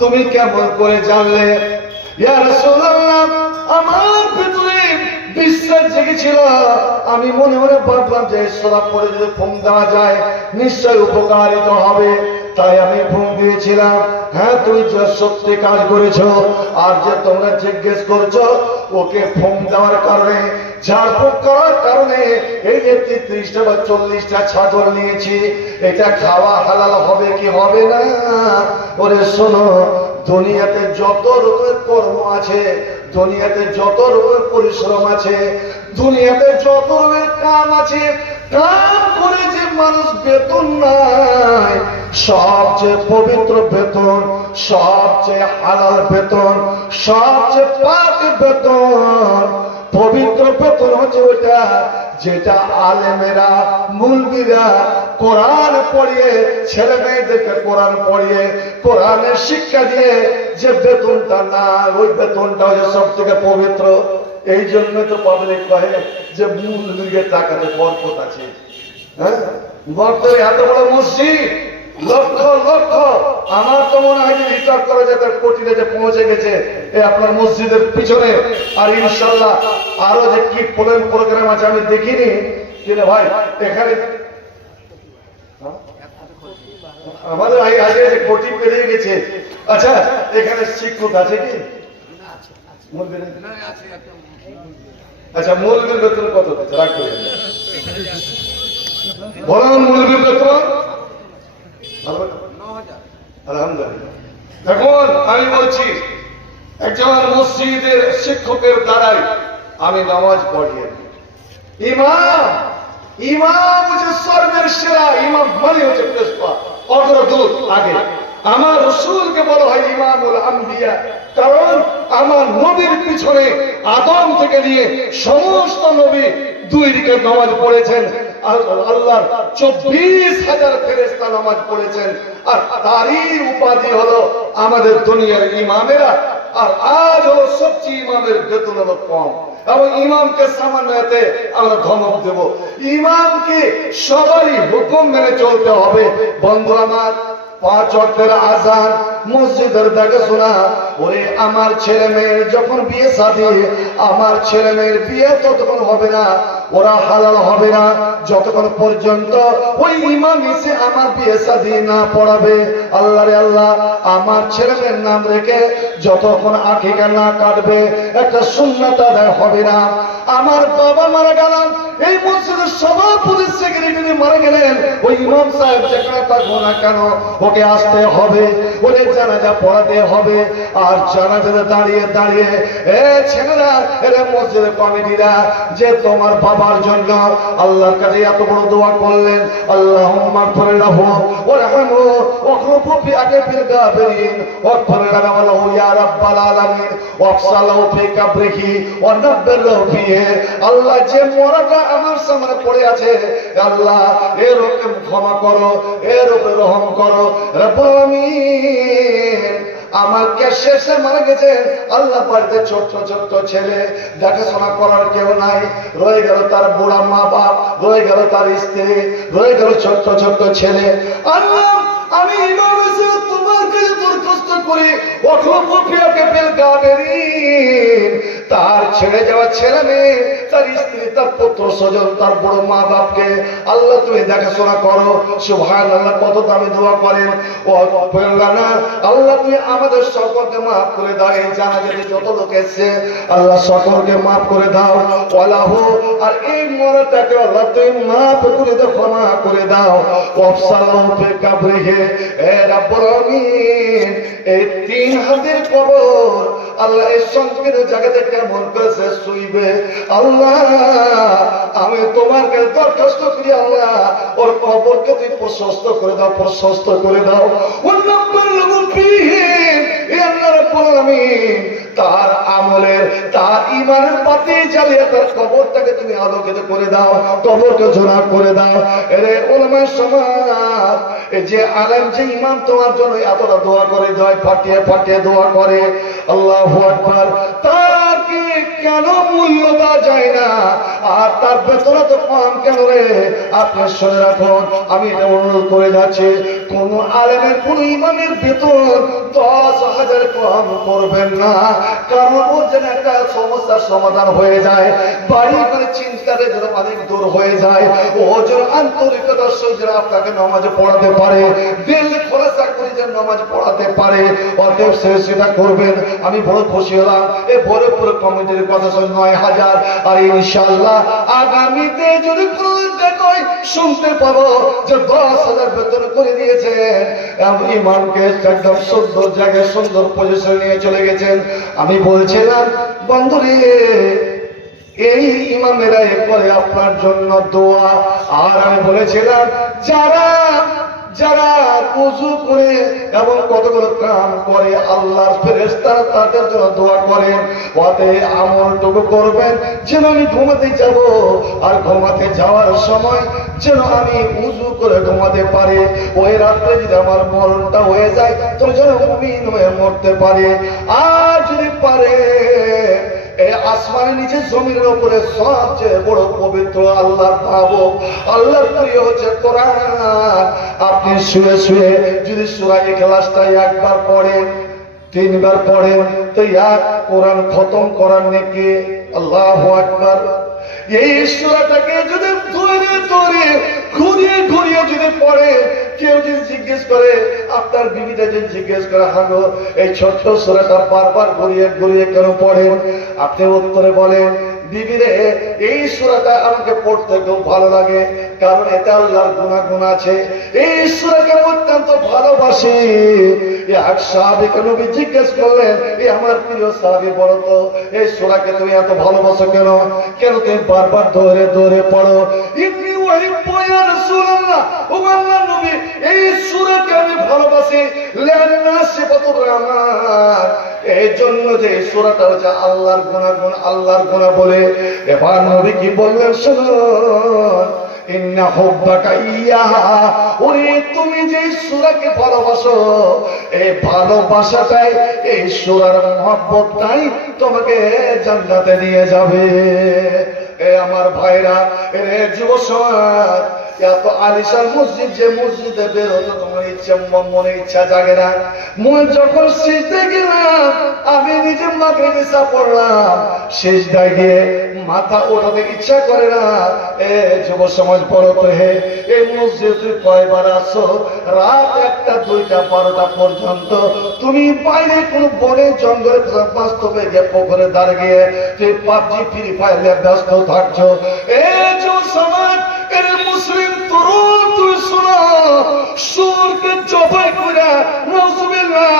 তুমি কেমন করে জানলে? ইয়া রাসূলুল্লাহ, আমার ভিতরে বিশ্বাস জেগেছিল। আমি মনে মনে ভাবলাম যে সূরা পড়ে যদি ফোন দেওয়া যায় নিশ্চয় উপকারিত হবে, তাই আমি ফোন দিয়েছিলাম। হ্যাঁ, তুমি যে সত্যি কাজ করেছো। আর যে তোমরা জিজ্ঞেস করছো, ওকে ফোন দেওয়ার কারণে, ঝাড়ফুঁক করার কারণে এই যে 30টা বা 40টা ছাগল নিয়েছি, এটা খাওয়া হালাল হবে কি হবে না? ওরে শোনো, দুনিয়াতে যত রকমের কর্ম আছে, দুনিয়াতে যত রকমের পরিশ্রম আছে, দুনিয়াতে যত রকমের কাম আছে, কাম করে যে মানুষ বেতন নাই, সবচেয়ে পবিত্র বেতন, সবচেয়ে হালাল বেতন, সবচেয়ে পাক বেতন, পবিত্র বেতন হচ্ছে ওটা যেটা আলেমেরা, মুলবিরা কোরআন পড়িয়ে, ছেলে মেয়েদেরকে কোরআন পড়িয়ে, কোরআনের শিক্ষা দিয়ে যে বেতনটা না, ওই বেতনটা হচ্ছে সব থেকে পবিত্র। এই জন্য তো পাবলিক কহে যে মুলবির টাকাতে বরকত আছে। হ্যাঁ, বর্তমানে এত বড় মসজিদ, লক্ষ লক্ষ, আমার তো মনে হয় যে হিসাব করা যায় তার কোটিতে যে পৌঁছে গেছে এই আপনার মসজিদের পিছনে। আর ইনশাল্লাহ আরো যে কি প্রোগ্রাম আছে আমি দেখিনি, কিন্তু ভাই এখানে আমাদের আগে কোটি পেরিয়ে গেছে। আচ্ছা, এখানে শিক্ষক আছে কি? আচ্ছা, মৌলবীর বেতন কত? রাগ করে বলুন, মৌলবীর বেতন আলহামদুলিল্লাহ। এখন আমি বলছি, একজন মসজিদের শিক্ষকের দ্বারাই আমি নামাজ পড়িয়ে, ইমাম, ইমাম হচ্ছে সর্বের সেরা। ইমাম মানে হচ্ছে পেশওয়া, অগ্রদূত। আগে আমার রাসূলকে বলা হয় ইমামুল আম্বিয়া, কারণ আমার নবীর পিছনে আদম থেকে নিয়ে সমস্ত নবী 2 রাকাত নামাজ পড়েছেন। আল্লাহর 24,000 ফেরেশতা নামাজ পড়েছেন। আর তারই উপাধি হলো আমাদের দুনিয়ার ইমামেরা। আর আজ হলো সবচেয়ে ইমামের বেতন হলো কম, এবং ইমামকে সামান্যতে আমরা ধমক দেব। ইমামকে সবারই হুকুম মেনে চলতে হবে। বন্ধু আমার, 5 ওয়াক্তের আযান, মসজিদের দেখাশোনা। ওরে আমার ছেলে মেয়ের যখন বিয়ে শাদী, আমার ছেলে মেয়ের বিয়ে ততক্ষণ হবে না, ওরা হালাল হবে না যতক্ষণ পর্যন্ত ওই ইমাম এসে আমার বিয়ে শাদী না পড়াবে। আল্লাহ রে আল্লাহ, আমার ছেলে মেয়ের নাম রেখে যতক্ষণ আকিকা না কাটবে একটা সুন্নাত আদায় হবে না। আমার বাবা মারা গেল, এই মসজিদের সভাপতি সেক্রেটারি মারা গেলেন, ওই ইমাম সাহেব যেখানে থাকবো না কেন ওকে আসতে হবে, ওরে জানাজা পড়াতে হবে। আর জানাজাতে দাঁড়িয়ে দাঁড়িয়ে এ ছেলেরা, এরা মসজিদের কমিটিরা, যে তোমার বাবার জন্য আল্লাহর কাছে এত বড় দোয়া করলেন, আল্লাহুম্মা গফির লাহু ওয়ারহামহু ওয়াখলুফু ফি আকিবিল গাফিরিন ওয়াগফির লানা লাহু ইয়া রাব্বাল আলামিন ওয়াফসালহু ফি কাবরিহি ওয়া নাব্বির লাহু ফিহি। আল্লাহ, যে মরাটা আমার সামনে পড়ে আছে, আল্লাহ এর ওকে ক্ষমা করো, এর উপরে রহম করো রব্বুল আলামিন। আমার কে শেষে মারা গেছে, আল্লাহ বাড়িতে ছোট্ট ছোট্ট ছেলে, দেখাশোনা করার কেউ নাই, রয়ে গেল তার বুড়া মা বাপ, রয়ে গেল তার স্ত্রী, রয়ে গেল ছোট্ট ছোট্ট ছেলে। আল্লাহ, আমি ইমাম হোসেন তোমার কাছে দরখাস্ত করি, তার ছেড়ে যাওয়া ছেলে মেয়ে, তার স্ত্রী, তার পুত্র স্বজন, তার বড় মা বাপকে আল্লাহ তুমি দেখাশোনা করো। সুবহানাল্লাহ, কত দামি দোয়া করেন। ও আল্লাহ, তুমি আমাদের সকলকে মাফ করে দাও। এই জানাজাতে যত লোক এসেছে আল্লাহ সকলকে মাফ করে দাও। ওয়ালাহু, আর এই মরটাকে আল্লাহ তুমি মাফ করে দাও, ক্ষমা করে দাও। ওয়াফসালহু ফি কাবরিহি, এ রাব্বুল আলামিন, এই 3 হাতের কবর আল্লাহ এই সংকীর্ণ জায়গাতে কেমন করেছে শুইবে। আল্লাহ, আমি তোমার কাছে দরখাস্ত করি, আল্লাহ ওর কবরকে তুমি প্রশস্ত করে দাও, প্রশস্ত করে দাও। তার আমলের, তার ইমানের পাতি জ্বালিয়ে তার কবরটাকে তুমি আলোকিত করে দাও, কবরকে ঝোড়া করে দাও। এরে ওলামায়ে সমাজ, যে আলেম, যে ইমাম তোমার জন্য এতটা দোয়া করে দেয়, ফাটিয়ে ফাটিয়ে দোয়া করে, আল্লাহু আকবার, তাকে কেন মূল্য দেওয়া যায় না? আর তার বেতন তো কম কেন রে? আপনি শুনে রাখুন, আমি এটা অনুরোধ করে যাচ্ছি, কোন আলেমের, কোন ইমামের বেতন 10,000 কম করবেন না। কারণ ওর যেন একটা সমস্যার সমাধান হয়ে যায়, বাড়ি করে চিন্তাটা যেন অনেক দূর হয়ে যায়, ও যেন আন্তরিকতার সঙ্গে আপনাকে নামাজে পড়াতে পারে, দিল খোলাসা করে যেন নামাজ পড়াতে পারে। অতএব সেটা করবেন। আমি বড় খুশি হলাম এই ভোরেপুর কমিটির কথা শুনে 9,000। আর ইনশাআল্লাহ আগামীতে যদি দেখই শুনতে পাবো যে 10,000 বেতন করে দিয়েছে, ইমামকে একদম সুন্দর জায়গায় সুন্দর পজিশন নিয়ে চলে গেছেন। আমি বলছিলাম, বন্ধুরে, এই ইমামেরা করে আপনার জন্য দোয়া। আর আমি বলেছিলাম, যারা যারা ওযু করে এবং কতগুলো কাম করে আল্লাহর ফেরেশতারা তাদের জন্য দোয়া করেন, ওতে আমলটুকু করবেন যেন আমি ঘুমাতে যাব, আর ঘুমাতে যাওয়ার সময় যেন আমি ওযু করে ঘুমাতে পারি। ওই রাত্রে যদি আমার মরণটা হয়ে যায়, তো যেন মুমিন হয়ে মরতে পারে। আর যদি পারে, এই আসমানের নিচে জমিনের উপরে সবচেয়ে বড় পবিত্র আল্লাহর পাবক, আল্লাহর প্রিয় হচ্ছে কোরআন। আপনি শুয়ে শুয়ে যদি সূরা ইখলাসটা একবার পড়েন, 3 বার পড়েন, তো এক কোরআন খতম করার নেকি। আল্লাহু আকবার। এই সূরাটাকে যদি ধরে ধরে ঘুরিয়ে ঘুরিয়ে যদি পড়ে, কেউ যদি জিজ্ঞেস করে, আপনার বিবিটা যদি জিজ্ঞেস করে, হাগো এই ছোট্ট সূরাটা বারবার ঘুরিয়ে ঘুরিয়ে কেন পড়েন? আপনি উত্তরে বলেন, বিবিরে, এই সূরাটা আমাকে পড়তে খুব ভালো লাগে, কারণ এতে আল্লাহর গুনাহগুণ আছে। এই সূরাকে অত্যন্ত ভালোবাসি। এক সাহাবীকে নবী জিজ্ঞেস করলেন, এই আমার প্রিয় সাহাবী, বলো তো এই সূরাকে তুমি এত ভালোবাসো কেন? কেন তুমি বারবার ধরে ধরে পড়ো? ইবনি ওয়াহিব, ইয়া রাসূলুল্লাহ, ও আল্লাহর নবী, এই সূরাকে আমি ভালোবাসি লিআন্না সিফাতুর রহমান, এই জন্য যে এই সূরাটা হচ্ছে আল্লাহর গুনাহগুণ, আল্লাহর গুনাহ বলে। এবার নবী কি বললেন শুনুন, ইন্না হুব্বাকা ইয়্যাহা, ওরে তুমি যে সূরাকে ভালোবাসো, এই ভালোবাসাটাই, এই সূরার মহব্বতটাই তোমাকে জান্নাতে নিয়ে যাবে। এ আমার ভাইরা, এ যুব সমাজ, এত আলিশান মসজিদ, যে মসজিদে বেরোতে তোমার ইচ্ছা, মনে ইচ্ছা জাগে না। মনে যখন সিজদে গেলাম, আমি নিজে মাকে নিচা পড়লাম, সিজদায় গিয়ে মাথা ওঠাতে ইচ্ছা করে না। এ যুব সমাজ, বড় তো হে, এই মসজিদে কয়বার আসো? রাত 1টা, 2টা, 12টা পর্যন্ত তুমি বাইরে কোন বনে জঙ্গলে বাস্তবে গিয়ে পুকুরে দাঁড়িয়ে তুই PUBG, ফ্রি ফায়ার ব্যস্ত থাকছো। এ যুব সমাজ, এর মুসলিম তরুণ জবাই করে নাউজুবিল্লাহ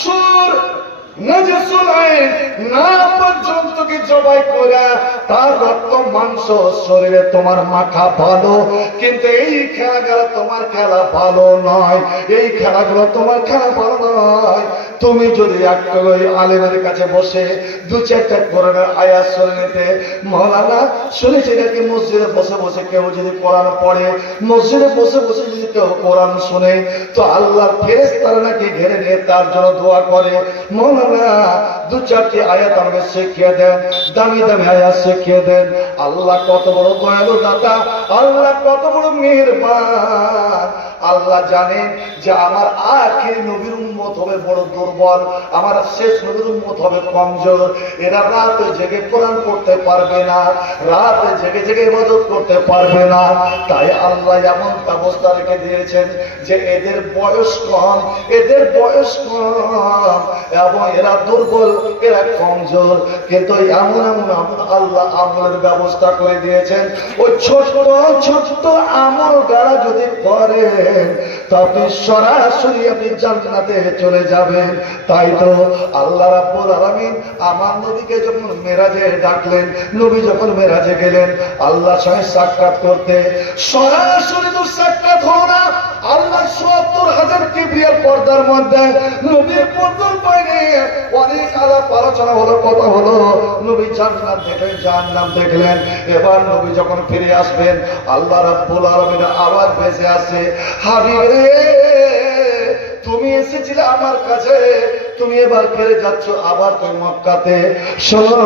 সুর নাজসুল আইন না পর্যন্ত কি জবাই করে তার রক্ত মাংস শরীরে তোমার মাখা ভালো, কিন্তু এই খেলাগুলো তোমার খেলা ভালো নয়, এই খেলাগুলো তোমার খেলা ভালো নয়। তুমি যদি একটা ওই আলেমের কাছে বসে দু চারটা কোরআনের আয়াত শুনে নিতে, মৌলানা শুনেছি নাকি মসজিদে বসে বসে কেউ যদি কোরআন পড়ে, মসজিদে বসে বসে যদি কেউ কোরআন শুনে, তো আল্লাহর ফেরেশতারা নাকি ঘিরে নিয়ে তার জন্য দোয়া করে। মৌলানা দু চারটি আয়াত আমাকে শিখিয়ে দেন, দামি দামি আয়াত শিখিয়ে দেন। আল্লাহ কত বড় দয়ালু দাতা, আল্লাহ কত বড় মেহেরবান। আল্লাহ জানেন যে আমার আখির নবীর উম্মত হবে বড় দুর্বল, আমার শেষ নবীর উম্মত হবে কমজোর। এরা রাতে জেগে কোরআন পড়তে পারবে না, রাতে জেগে জেগে ইবাদত করতে পারবে না। তাই আল্লাহ এমন ব্যবস্থা রেখে দিয়েছেন যে এদের বয়স কম, এদের বয়স কম এবং এরা দুর্বল, এরা কমজোর, কিন্তু এমন এমন আল্লাহ আমলের ব্যবস্থা করে দিয়েছেন। ওই ছোট ছোট আমল দ্বারা যদি করেন তবে সরাসরি আপনি জান্নাতে চলে যাবেন। তাই তো আল্লাহ রাব্বুল আলামিন আমার নবীকে যখন মেরাজে ডাকলেন, নবী যখন মেরাজে গেলেন আল্লাহর সঙ্গে সাক্ষাৎ করতে, সরাসরি তো সাক্ষাৎ হলো না। আল্লাহ ৭০,০০০ কিবরিয়ার পর্দার মধ্যে, নবীর পর্দার বাইরে অনেক আলাপ আলোচনা হলো, কথা হলো। নবী জান্নাত দেখলেন, জাহান্নাম দেখলেন। এবার নবী যখন ফিরে আসবেন আল্লাহ রাব্বুল আলামিনের আওয়াজ ভেসে আসে, হাবিব রে তুমি এসেছিলে আমার কাছে, তুমি এবার ফিরে যাচ্ছ আবার তুমি মক্কাতে। শোনো,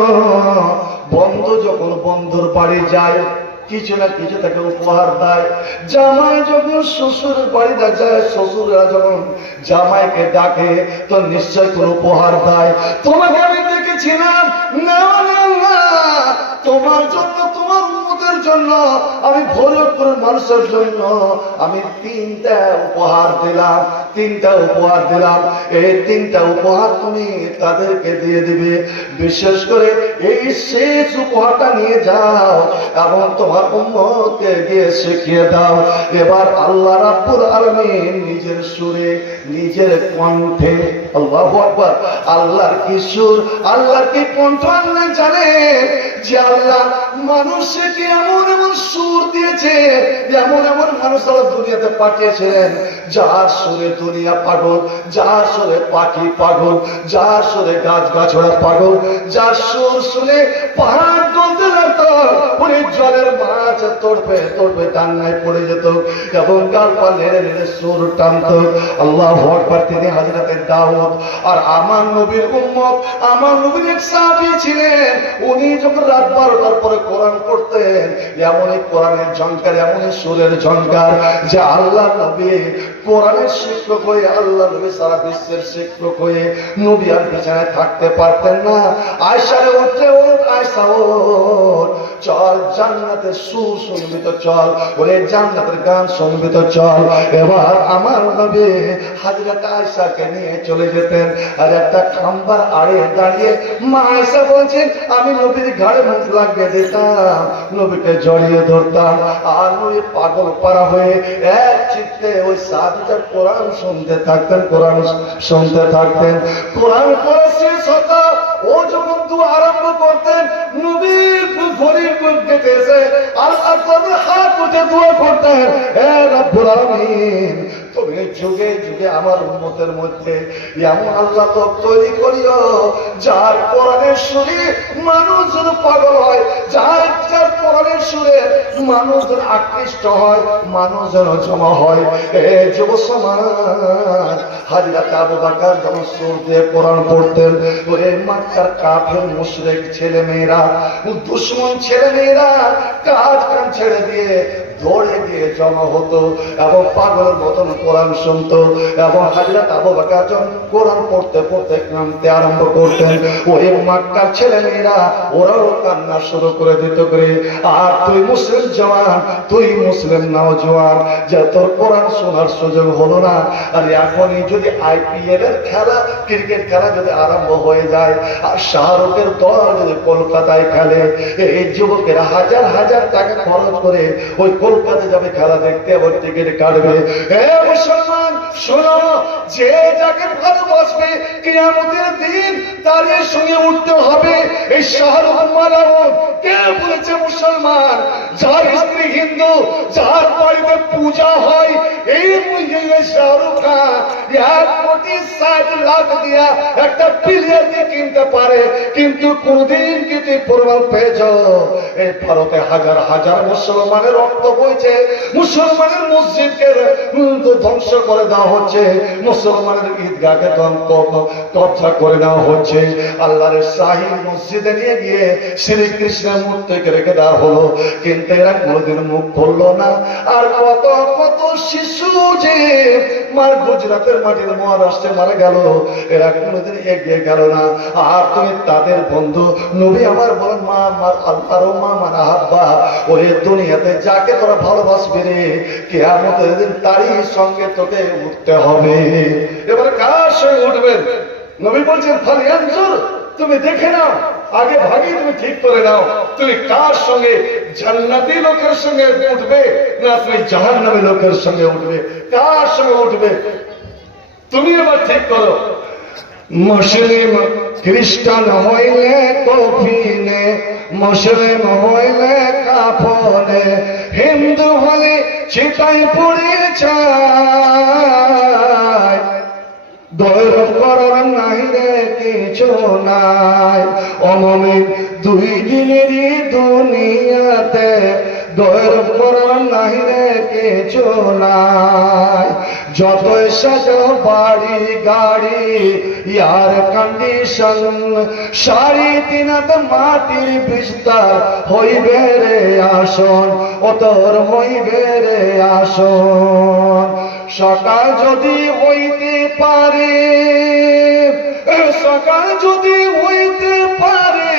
বন্ধু যখন বন্ধুর বাড়ি যায় কিছু না কিছু তাকে উপহার দেয়। জামাই যখন শ্বশুর বাড়িতে যায়, শ্বশুররা যখন জামাইকে ডাকে তো নিশ্চয় কোন উপহার দেয়। তোমাকে আমি দেখেছিলাম, না তোমার জন্য, তোমার উম্মতের জন্য, আমি ভরপুর মানুষের জন্য আমি 3টা উপহার দিলাম, 3টা উপহার দিলাম। এই 3টা উপহার তুমি তাদেরকে দিয়ে দিবে। বিশেষ করে এই শেষ উপহারটা নিয়ে যাও এবং তোমার উম্মতকে গিয়ে শিখিয়ে দাও। এবার আল্লাহ রাব্বুল আলামিন নিজের সুরে, নিজের কণ্ঠে, আল্লাহু আকবার, আল্লাহর কি সুর, আল্লাহর কি কণ্ঠ, আল্লাহ জানে যে আল্লাহ মানুষকে এমন এমন সুর দিয়েছে, এমন এমন মানুষ আল্লাহ দুনিয়াতে পাঠিয়েছেন যার সুরে দুনিয়া পাগল, যার সুরে পাখি পাগল, যার সুরে গাছ গাছড়া পাগল, যার সুর শুনে পাহাড় গলতে লাগতো, ওই জলের মাছ তড়পে তড়পে কান্নায় পড়ে যেত এবং গালপা নেড়ে নেড়ে সুর টানত। আল্লাহু আকবার। তিনি হযরতে দাউদ। আর আমার নবীর উম্মত, আমার নবীর এক সাহাবী ছিলেন, উনি যখন রাত 12টার পরে কোরআন পড়তেন, এমনই কোরআনের ঝংকার, এমনই সুরের ঝংকার যে আল্লাহ নবী কোরআনের শিক্ষক হয়ে, আল্লাহ নবী সারা বিশ্বের শিক্ষক হয়ে নবী আর বিছানায় থাকতে পারতেন না। আয়েশারে উঠে, ওঠ আয়েশা ওঠ, চল জান্নাতের সুর শুনবি তো চল, ওরে জান্নাতের গান শুনবি তো চল। এবার আমার নবী হযরত আয়েশাকে নিয়ে চলে যেতেন, আর একটা খাম্বার আড়ে দাঁড়িয়ে মা আয়েশা বলছেন আমি নবীর ঘাড়ে মুখ লাগিয়ে দিতাম, নবীকে জড়িয়ে ধরতাম, আর নবী পাগল পারা হয়ে এক চিত্তে ওই সাহাবীটার কোরআন শুনতে থাকতেন, কোরআন শুনতে থাকতেন। কোরআন পড়া শেষ হতো, ও যখন দোয়া আরম্ভ করতেন, নবীর ভরির বুক কেটে এসে আল্লাহর দরবারে হাত উঠে দোয়া করতেন, হে রব্বুল আলামিন তুমি যুগে যুগে আমার উম্মতের মধ্যে এমন আল্লাহ তো তৈরি করিও যার কোরআনের সুরে মানুষ যেন পাগল হয়, যার যার কোরআনের সুরে মানুষ যেন আকৃষ্ট হয়, মানুষ যেন জমা হয়। এ যুব সমাজ, হযরত আবু বকর যখন সুর দিয়ে কোরআন পড়তেন, ওই মক্কার কাফের মুশরিক ছেলে মেয়েরা, দুশমন ছেলে মেয়েরা কাজ কাম ছেড়ে দিয়ে দৌড়ে গিয়ে জমা হতো এবং পাগলের মতন কোরআন শুনতো। এবং হযরত আবু বকর যখন কোরআন পড়তে পড়তে কাঁদতে আরম্ভ করতেন, ওই মক্কার ছেলে মেয়েরা ওরাও কান্না শুরু করে দিত করে, আর তুই মুসলিম জওয়ান, তুই মুসলিম নওজোয়ান, যে তোর কোরআন শোনার সুযোগ হলো না, আর এখনই যদি IPL এর খেলা, ক্রিকেট খেলা যদি আরম্ভ হয়ে যায় আর শাহরুখের দল যদি কলকাতায় খেলে, এই যুবকেরা হাজার হাজার টাকা খরচ করে ওই কলকাতা যাবে খেলা দেখতে, আবার টিকিট কাটবে। হে মুসলমান শোনো, যে যাকে ভালোবাসবে কিয়ামতের দিন তার সঙ্গে উঠতে হবে। এই শাহরুখ মালাউন কে বলেছে মুসলমান? যার স্ত্রী হিন্দু, যার বাড়িতে পূজা হয়, এই শাহরুখ খান 1,60,00,000 দিয়া একটা বিলিয়ানি কিনতে পারে। কিন্তু কোনদিন কি তুই প্রমাণ পেয়েছ? এই ভারতে হাজার হাজার মুসলমানের রক্ত বইছে, মুসলমানের মসজিদকে ধ্বংস করে দেওয়া হচ্ছে, মুসলমানের ঈদগাহকে কবজা করে দেওয়া হচ্ছে, আল্লাহর শাহী মসজিদে নিয়ে গিয়ে শ্রীকৃষ্ণের মূর্তিকে রেখে দেওয়া হলো। কিন্তু এরা কোনোদিন মুখ খুললো না। আর কত কত শিশু যে গুজরাটের মাটির মহারাষ্ট্রে মারা গেল, এরা কোনোদিন এগিয়ে গেল না। আর তুমি তাদের বন্ধু নবী আমার বলেন, মা আল্লাহর মা মানে আব্বা, ওরে দুনিয়াতে যাকে তোরা ভালোবাসবি রে, কিয়ামতের দিন তারই সঙ্গে তোকে উঠতে হবে। এবারে কার সঙ্গে উঠবেন? নবী বলছেন ফালিয়ানজুর, তুমি দেখে নাও, আগে ভাগে তুমি ঠিক করে নাও, তুমি কার সঙ্গে, জান্নাতি লোকের সঙ্গে উঠবে না তুমি জাহান্নামী লোকের সঙ্গে উঠবে? কার সঙ্গে উঠবে তুমি এবার ঠিক করো। মুসলিম খ্রিস্টান হইলে কফিনে, মুসলিম হইলে কাফনে, হিন্দু হলে চিতাই পুড়ে যায়। দৈরব করার নাই রে কিছু নাই। অমমিন দুই দিনেরই দুনিয়াতে দৈরব করার নাই রে কিছু নাই। যতই সাজাও বাড়ি গাড়ি ইয়ার কন্ডিশন, 3.5 হাত মাটির বিস্তার হইবে রে আসন, ও তোর হইবে রে আসন। সকাল যদি হইতে পারে, সকাল যদি হইতে পারে,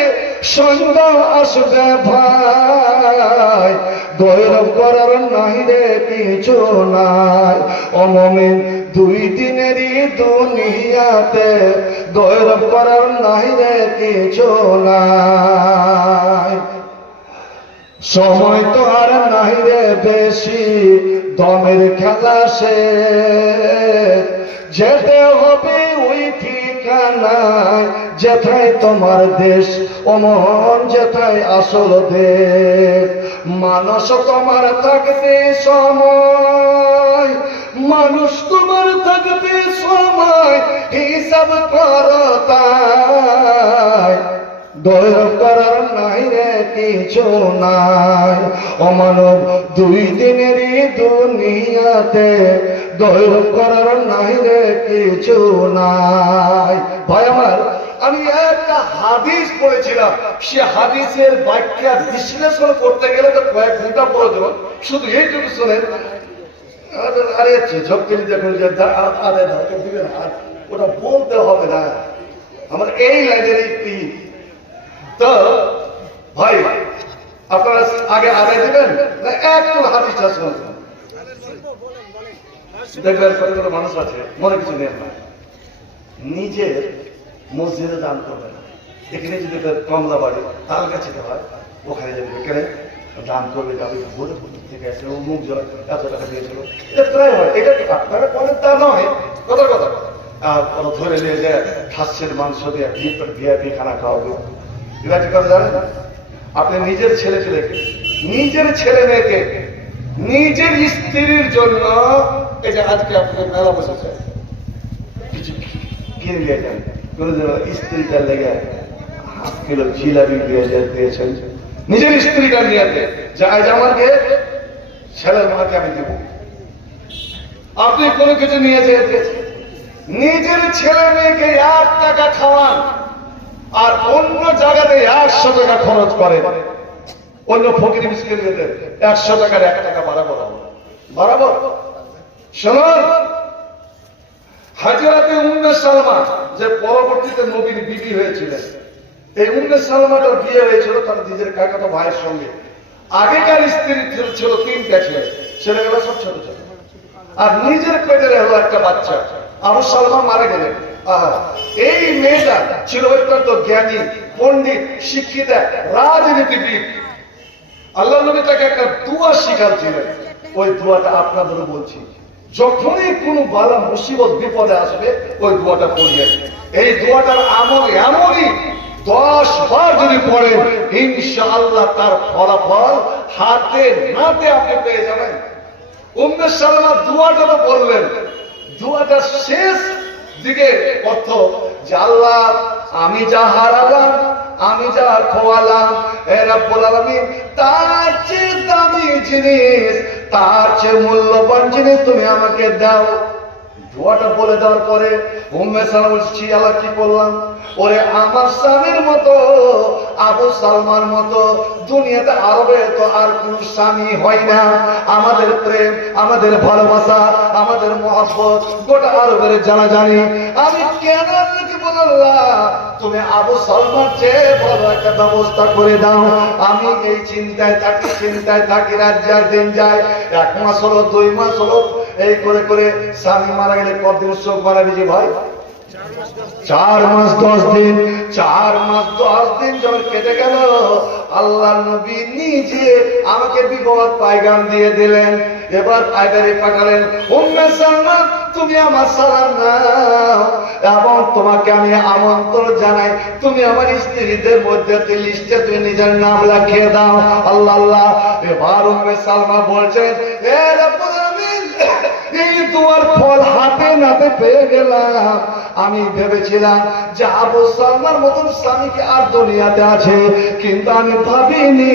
সন্ধ্যা আসবে ভাই। গৌরব করার নাই রে কিছু নাই। অমমিন দুই দিনেরই দুনিয়াতে গৌরব করার নাই রে কিছু নাই। সময় তো আর নাই রে বেশি, দমের খেলা সে যেতে হবে ওই ঠিকানায়, যেথায় তোমার দেশ অমন, যেথায় আসল দেশ। মানুষ তোমার থাকতে সময়, মানুষ তোমার থাকতে সময় হিসাব করো তাই। দয়া করার নাই রে কিছু নাই। অমানব দুই দিনেরই দুনিয়াতে দয়া করার নাই রে কিছু নাই। ভাই আমার, আমি একটা হাদিস পড়েছিলাম, সে হাদিসের ব্যাখ্যা বিশ্লেষণ করতে গেলে তো কয়েক ঘন্টা প্রয়োজন। শুধু এইটুকু শোনেন। আরে ঝক্কি দেখুন যে দিবে না, ওটা বলতে হবে না, আমার এই লাইনের এই। তো ভাই আপনারা আগে আদায় দিবেন না একটু হাদিসটা শুনবেন? দেখবেন কতগুলো মানুষ আছে মনে কিছু নেই না, নিজের মসজিদে দান করবে না। এখানে যদি কমলা বাড়ি তার কাছে হয়, ওখানে যাবে কেন দান করবে, যাবে বলে থেকে আসে ও মুখ জল এত টাকা দিয়েছিল, এটা প্রায় হয়। এটা আপনারা করেন তা নয়, কথা কথা ধরে নিয়ে যায় খাসের মাংস দিয়ে ভিআইপি খানা খাওয়াবে, এটা কি করে জানেন? আপনি নিজের ছেলে ছেলেকে, নিজের ছেলে মেয়েকে, নিজের স্ত্রীর জন্য, এই যে আজকে আপনাদের মেলা বসেছে, কিছু কিনে নিয়ে যান, স্ত্রীটার লেগে হাফ কিলো জিলাপি দিয়েছেন, নিজের স্ত্রীটার নিয়ে যে আজ আমাকে ছেলের মাকে আমি দেব, আপনি কোনো কিছু নিয়ে যেতে, নিজের ছেলে মেয়েকে 1 টাকা খাওয়ান আর অন্য জায়গাতে 100 টাকা খরচ করে, অন্য ফকির মিসকিনদের 100 টাকার 1 টাকা বাড়াবো বাড়াবো। শুনুন, হাজরাতে উম্মে সালমা যে পরবর্তীতে নবীর বিবি হয়েছিলেন, এই উম্মে সালমাটার বিয়ে হয়েছিল তার নিজের কাকাতো ভাইয়ের সঙ্গে। আগেকার স্ত্রী ছিল 3টা ছেলে, ছেলেগুলো সব ছোট ছোট, আর নিজের পেটের হলো একটা বাচ্চা। আবু সালমা মারা গেলেন। এই মেয়েটা ছিল অত্যন্ত জ্ঞানী, পণ্ডিত, শিক্ষিতা, রাজনীতিবিদ। আল্লাহ নবী তাকে একটা দোয়া শিখাচ্ছিলেন, ওই দোয়াটা আপনাদের বলছি। যখনই কোনো বালা মুসিবত বিপদে আসবে ওই দোয়াটা পড়িয়ে। এই দোয়াটার আমল এমনই 10 বার যদি পড়েন ইনশাআল্লাহ তার ফলাফল হাতে নাতে আপনি পেয়ে যাবেন। উম্মে সালামা দোয়াটা তো বললেন, দোয়াটা শেষ দিকে অর্থ যে আল্লাহ আমি যা হারালাম, আমি যা খোয়ালাম, হে রব্বুল আলামিন তার চেয়ে দামি জিনিস, তার চেয়ে মূল্যবান জিনিস তুমি আমাকে দাও। দোয়াটা বলে দেওয়ার পরে উম্মে সালামা বলছি আল্লাহ কি করলাম, ওরে আমার স্বামীর মতো, আবু সালমার মতো দুনিয়াতে আরবে তো আর কোন স্বামী হয় না। আমাদের প্রেম, আমাদের ভালোবাসা, আমাদের মহব্বত গোটা আরবের জানা জানি। আমি কেন কি বললাম তুমি আবু সালমার চেয়ে ভালো একটা ব্যবস্থা করে দাও। আমি এই চিন্তায় থাকি রাত যায় দিন যায়, 1 মাস হলো 2 মাস হলো, এই করে করে স্বামী মারা গেলে কতদিন শোক মানাবি যে ভাই? 4 মাস 10 দিন। 4 মাস 10 দিন যখন কেটে গেল, আল্লাহ নবী নিজে আমাকে বিবাহ পায়গাম দিয়ে দিলেন। এবার পায়গারি পাঠালেন, উম্মে সালমা তুমি আমার সালাম নাও এবং তোমাকে আমি আমন্ত্রণ জানাই, তুমি আমার স্ত্রীদের মধ্যে লিস্টে তুমি নিজের নাম লিখিয়ে দাও। আল্লাহ আল্লাহ। এবার উম্মে সালমা বলছেন, হে রব্বুল আলামিন এই তোমার ফল হাতে নাতে পেয়ে গেলাম। আমি ভেবেছিলাম যে আবু সালমার মতন স্বামীকে আর দুনিয়াতে আছে, কিন্তু আমি ভাবিনি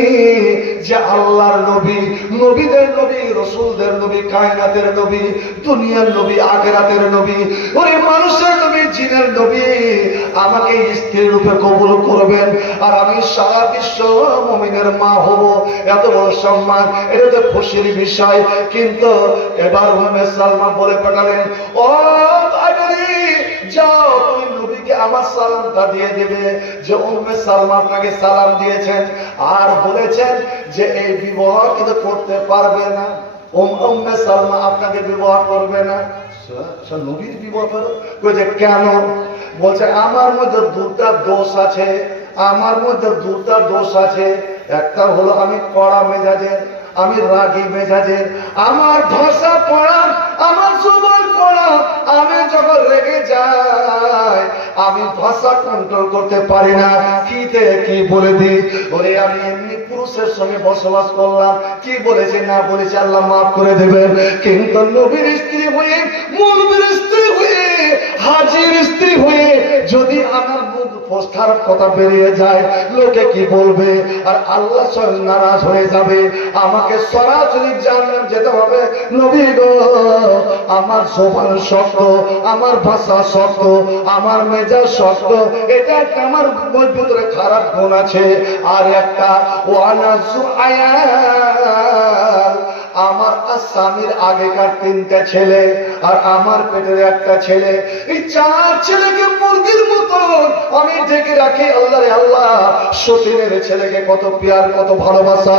যে আল্লাহর নবী, নবীদের নবী, রসুলদের নবী, কায়নাতের নবী, দুনিয়ার নবী, আখিরাতের নবী, ওই মানুষের নবী, জিনের নবী আমাকে স্ত্রী রূপে কবুল করবেন আর আমি সারা বিশ্ব মুমিনের মা হব। এত বড় সম্মান, এটা তো খুশির বিষয়। কিন্তু এবার উম্মে সালমা বলে পাঠালেন, ও ভাই যাও তুমি নবীকে আমার সালামটা দিয়ে দেবে যে উম্মে সালমা আপনাকে সালাম দিয়েছেন আর বলেছেন যে এই বিবাহ কিন্তু করতে পারবে না, উম্মে সালমা আপনাকে বিবাহ করবে না। নবীর বিবাহ করো? বলছে কেন? বলছে আমার মধ্যে 2টা দোষ আছে, আমার মধ্যে 2টা দোষ আছে। একটা হলো আমি কড়া মেজাজের, আমি রাগী মেজাজের, আমার ভাষা পড়া, আমার জবান পড়া, আমি যখন রেগে যাই আমি ভাষা কন্ট্রোল করতে পারি না, কিতে কি বলে দিই। ওরে আমি এমনি পুরুষের সঙ্গে বসবাস করলাম, কি বলেছে না বলেছে আল্লাহ মাফ করে দেবেন। কিন্তু নবীর স্ত্রী হয়ে, মুনবির স্ত্রী হয়ে, হাজির স্ত্রী হয়ে যদি আমার মুখ ফোস্টার কথা বেরিয়ে যায় লোকে কি বলবে? আর আল্লাহ স্বয়ং নারাজ হয়ে যাবে, আমাকে সরাসরি জান্নাত যেতে হবে। নবী গো আমার জবান শক্ত, আমার ভাষা শক্ত, আমার মেজাজ শক্ত, এটা একটা আমার ভিতরে খারাপ গুণ আছে। আর একটা ওয়ানা জুআয়া, আমার স্বামীর আগেকার 3টা ছেলে আর আমার পেটের একটা ছেলে, এই 4 ছেলেকে মুরগির মতো আমি ঢেকে রাখি। আল্লাহ রে আল্লাহ, সতীনের ছেলেকে কত প্যার, কত ভালোবাসা,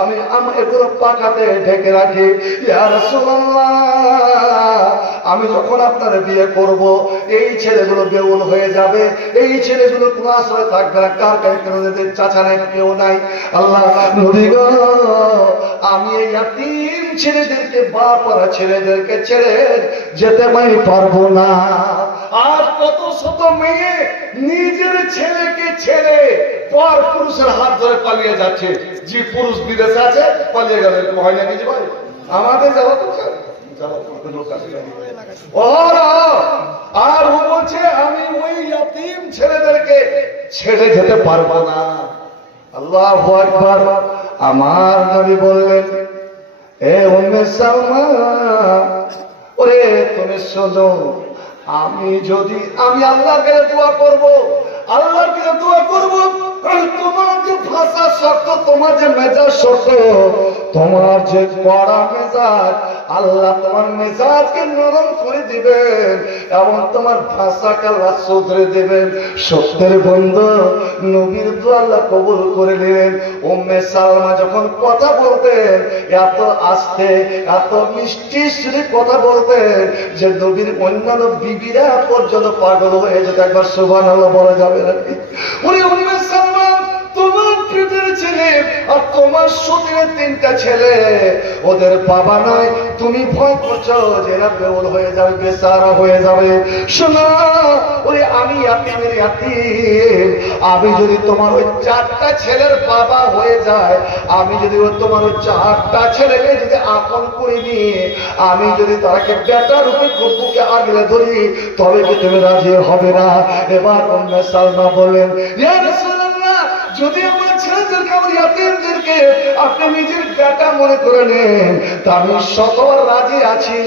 আমি এগুলো পাকাতে ঢেকে রাখি। ইয়া রাসূলুল্লাহ আমি যখন আপনার বিয়ে করব এই ছেলেগুলো বেউল হয়ে যাবে, এই ছেলেগুলো কোনো আশ্রয় থাকবে না, কার কাছে চাচা নাই, কেউ নাই। আল্লাহ নবী গো আমি এই ইয়াতীম ছেলেদেরকে, বাপরা ছেলেদেরকে ছেড়ে যেতে আমি পারবো না। আর কত শত মেয়ে নিজের ছেলেকে ছেড়ে পর পুরুষের হাত ধরে পালিয়ে যাচ্ছে। যে পুরুষ বিদেশে আছে পালিয়ে গেল, এরকম হয় না কিছু ভাই? আমাদের যাওয়া তো আর ও বলছে আমি ওই ইয়াতীম ছেলেদেরকে ছেড়ে যেতে পারবো না। আল্লাহু আকবার। আমার নবী বললেন, এ উম্মে সালমা ওরে তুমি শোনো, আমি আল্লাহকে দোয়া করব, আল্লাহকে দোয়া করব, তোমার যে ভাষা শক্ত, তোমার যে মেজাজ শক্ত, তোমার যে কড়া মেজাজ, আল্লাহ তোমার মেজাজকে নরম করে দিবেন এবং তোমার ভাষাকে আল্লাহ শুধরে দেবেন। সত্যের বন্ধু নবীর দোয়া আল্লাহ কবুল করে নিলেন। উম্মে সালমা যখন কথা বলতেন এত আস্তে, এত মিষ্টি সুরে কথা বলতেন যে নবীর অন্যান্য বিবিরা পর্যন্ত পাগল হয়ে যেত। একবার সুবহানাল্লাহ বলা যাবে নাকি? উনি উম্মে সালমা তোমার পেটের ছেলে আর তোমার সতীনের 3টা ছেলে, ওদের বাবা নাই, তুমি ভয় করছো যে এরা বেউল হয়ে যাবে, বেচারা হয়ে যাবে। শোনা, ওই আমি ইয়াতিমের ইয়াতিম, আমি যদি তোমার ওই 4টা ছেলের বাবা হয়ে যায়, আমি যদি তোমার ওই 4টা ছেলেকে যদি আপন করে নিয়ে আমি যদি তাকে বেটা রূপে বুকে আগলে ধরি, তবে কি তুমি রাজি হবে না? এবার উম্মে সালমা বললেন, ইয়া রাসূলুল্লাহ, যদি আমার ছেলেদেরকে, আমার ইয়াতিমদেরকে আপনি নিজের বেটা মনে করে নেন, তা আমি শতবার রাজি আছি।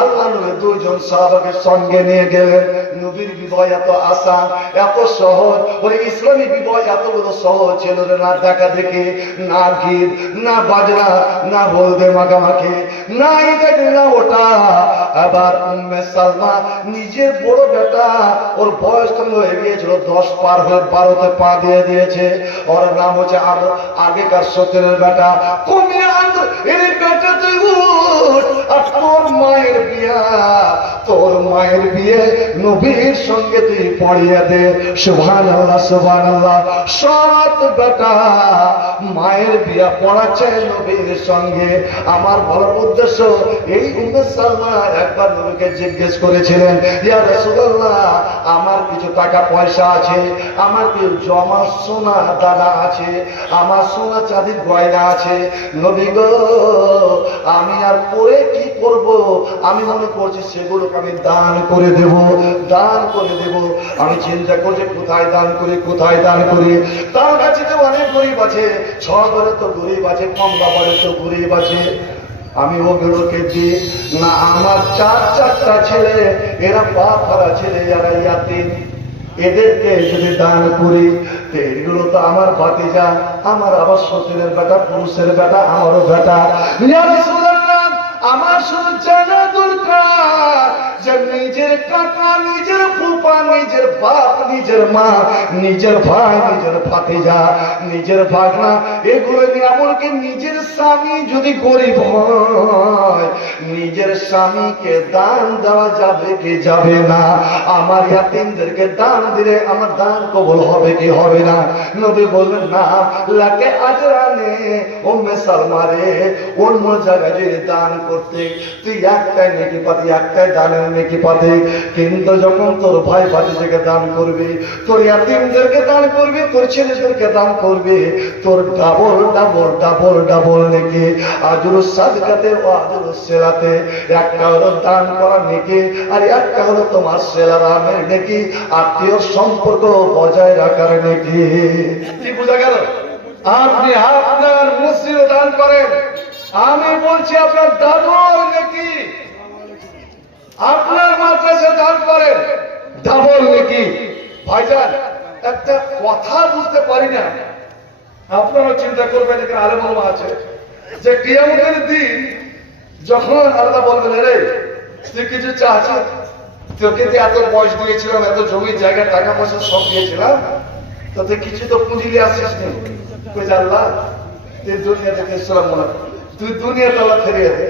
আল্লাহ নবী 2 জন সাহাবাকে সঙ্গে নিয়ে গেলেন। নবীর বিবাহ এত আসান, এত সহজ, ওই ইসলামী বিবাহ এতগুলো সহজ ছিল না। দেখা দেখি, না গীত, না বাজনা, না বলবে মাখামাখি, না এটা না ওটা। আবার উম্মে সালমা নিজের বড় বেটা, ওর বয়স হয়ে গিয়েছিল 10 পার হয়ে 12তে পা দিয়ে দিয়েছে। ওর নাম হচ্ছে আগেকার সতীনের বেটা। কমিয়ে আনতো, এই বেটা তুই উঠ, আর তোর মায়ের বিয়া, তোর মায়ের বিয়ে নবীর সঙ্গে তুই পড়িয়ে দে। সুবহানাল্লাহ, সুবহানাল্লাহ। 7 বেটা মায়ের বিয়া পড়াচ্ছে নবীর সঙ্গে। আমার বলার উদ্দেশ্য, এই উম্মে সালমা একবার নবীকে জিজ্ঞেস করেছিলেন, ইয়া রাসূলুল্লাহ, আমার কিছু টাকা পয়সা আছে, আমার কিছু জমা সোনা দানা আছে, আমার সোনা চাঁদির গয়না আছে, নবী গো, আমি আর পরে কি করব? আমি মনে করছি সেগুলোকে আমি দান করে দেব, দান করে দেব। আমি চিন্তা করছি কোথায় দান করি, কোথায় দান করি। তার কাছে তো অনেক গরিব আছে, 6 ঘরে তো গরিব আছে, কমলা বাড়ি তো গরিব আছে, আমি ওগুলোকে দিই না। আমার 4টা ছেলে, এরা বাপ হারা ছেলে, এরা ইয়াতিম, এদেরকে যদি দান করি, তো এগুলো তো আমার ভাতিজা, আমার আবার শ্বশুরের বেটা, পুরুষের বেটা, আমারও বেটা। ইয়া রাসূলুল্লাহ, আমার শুধু জানা দরকার যে নিজের কাকা, নিজের ফুপা, নিজের বাপ, নিজের মা, নিজের ভাই, নিজের ভাতিজা, নিজের ভাগনা, এগুলো নিয়ে এমনকি নিজের স্বামী যদি গরিব হয়, নিজের স্বামীকে দান দেওয়া যাবে কি যাবে না? আমার ইয়াতিমদেরকে দান দিলে আমার দান কবুল হবে কি হবে না? নবী বললেন, না, লাকে আজরানে। উম্মে সালমা রে, অন্য জায়গায় যদি দান করতে তুই একটাই নেকি পাতি, একটাই দানের নেকি পাতি, কিন্তু যখন তোর ভাই ভাতিজাকে দান করবি, তোর ইয়াতিমদেরকে দান করবি, তোর ছেলেদেরকে দান করবি, তোর ডাবল ডাবল ডাবল ডাবল নেকি। আজরুস সাদকাতে ও আজরুস সিলাতে, একটা হলো দান করার নেকি, আর একটা হলো তোমার সেলারামের নেকি, আত্মীয় সম্পর্ক বজায় রাখার নেকি। কি বোঝা গেল? আপনি আপনার মসজিদে দান করেন, আমি বলছি আপনার ডাবল নেকি। আপনার মাদ্রাসা দান করেন, ডাবল নেকি। ভাইজান, একটা কথা বুঝতে পারি না, আপনারা চিন্তা করবেন, এখানে আলেম ওলামা আছে, যে কিয়ামতের দিন যখন আল্লাহ বলবেন, রে তুই কিছু চাচ্ছিস, তোকে যে এত বয়স দিয়েছিলাম, এত জমি জায়গা টাকা পয়সা সব দিয়েছিলাম, তো তুই কিছু তো পুঁজি নিয়ে আসিস নি। আল্লাহ, তুই দুনিয়াতে গেছিলাম মনে, তুই দুনিয়াতে আল্লাহ ফিরিয়ে দে।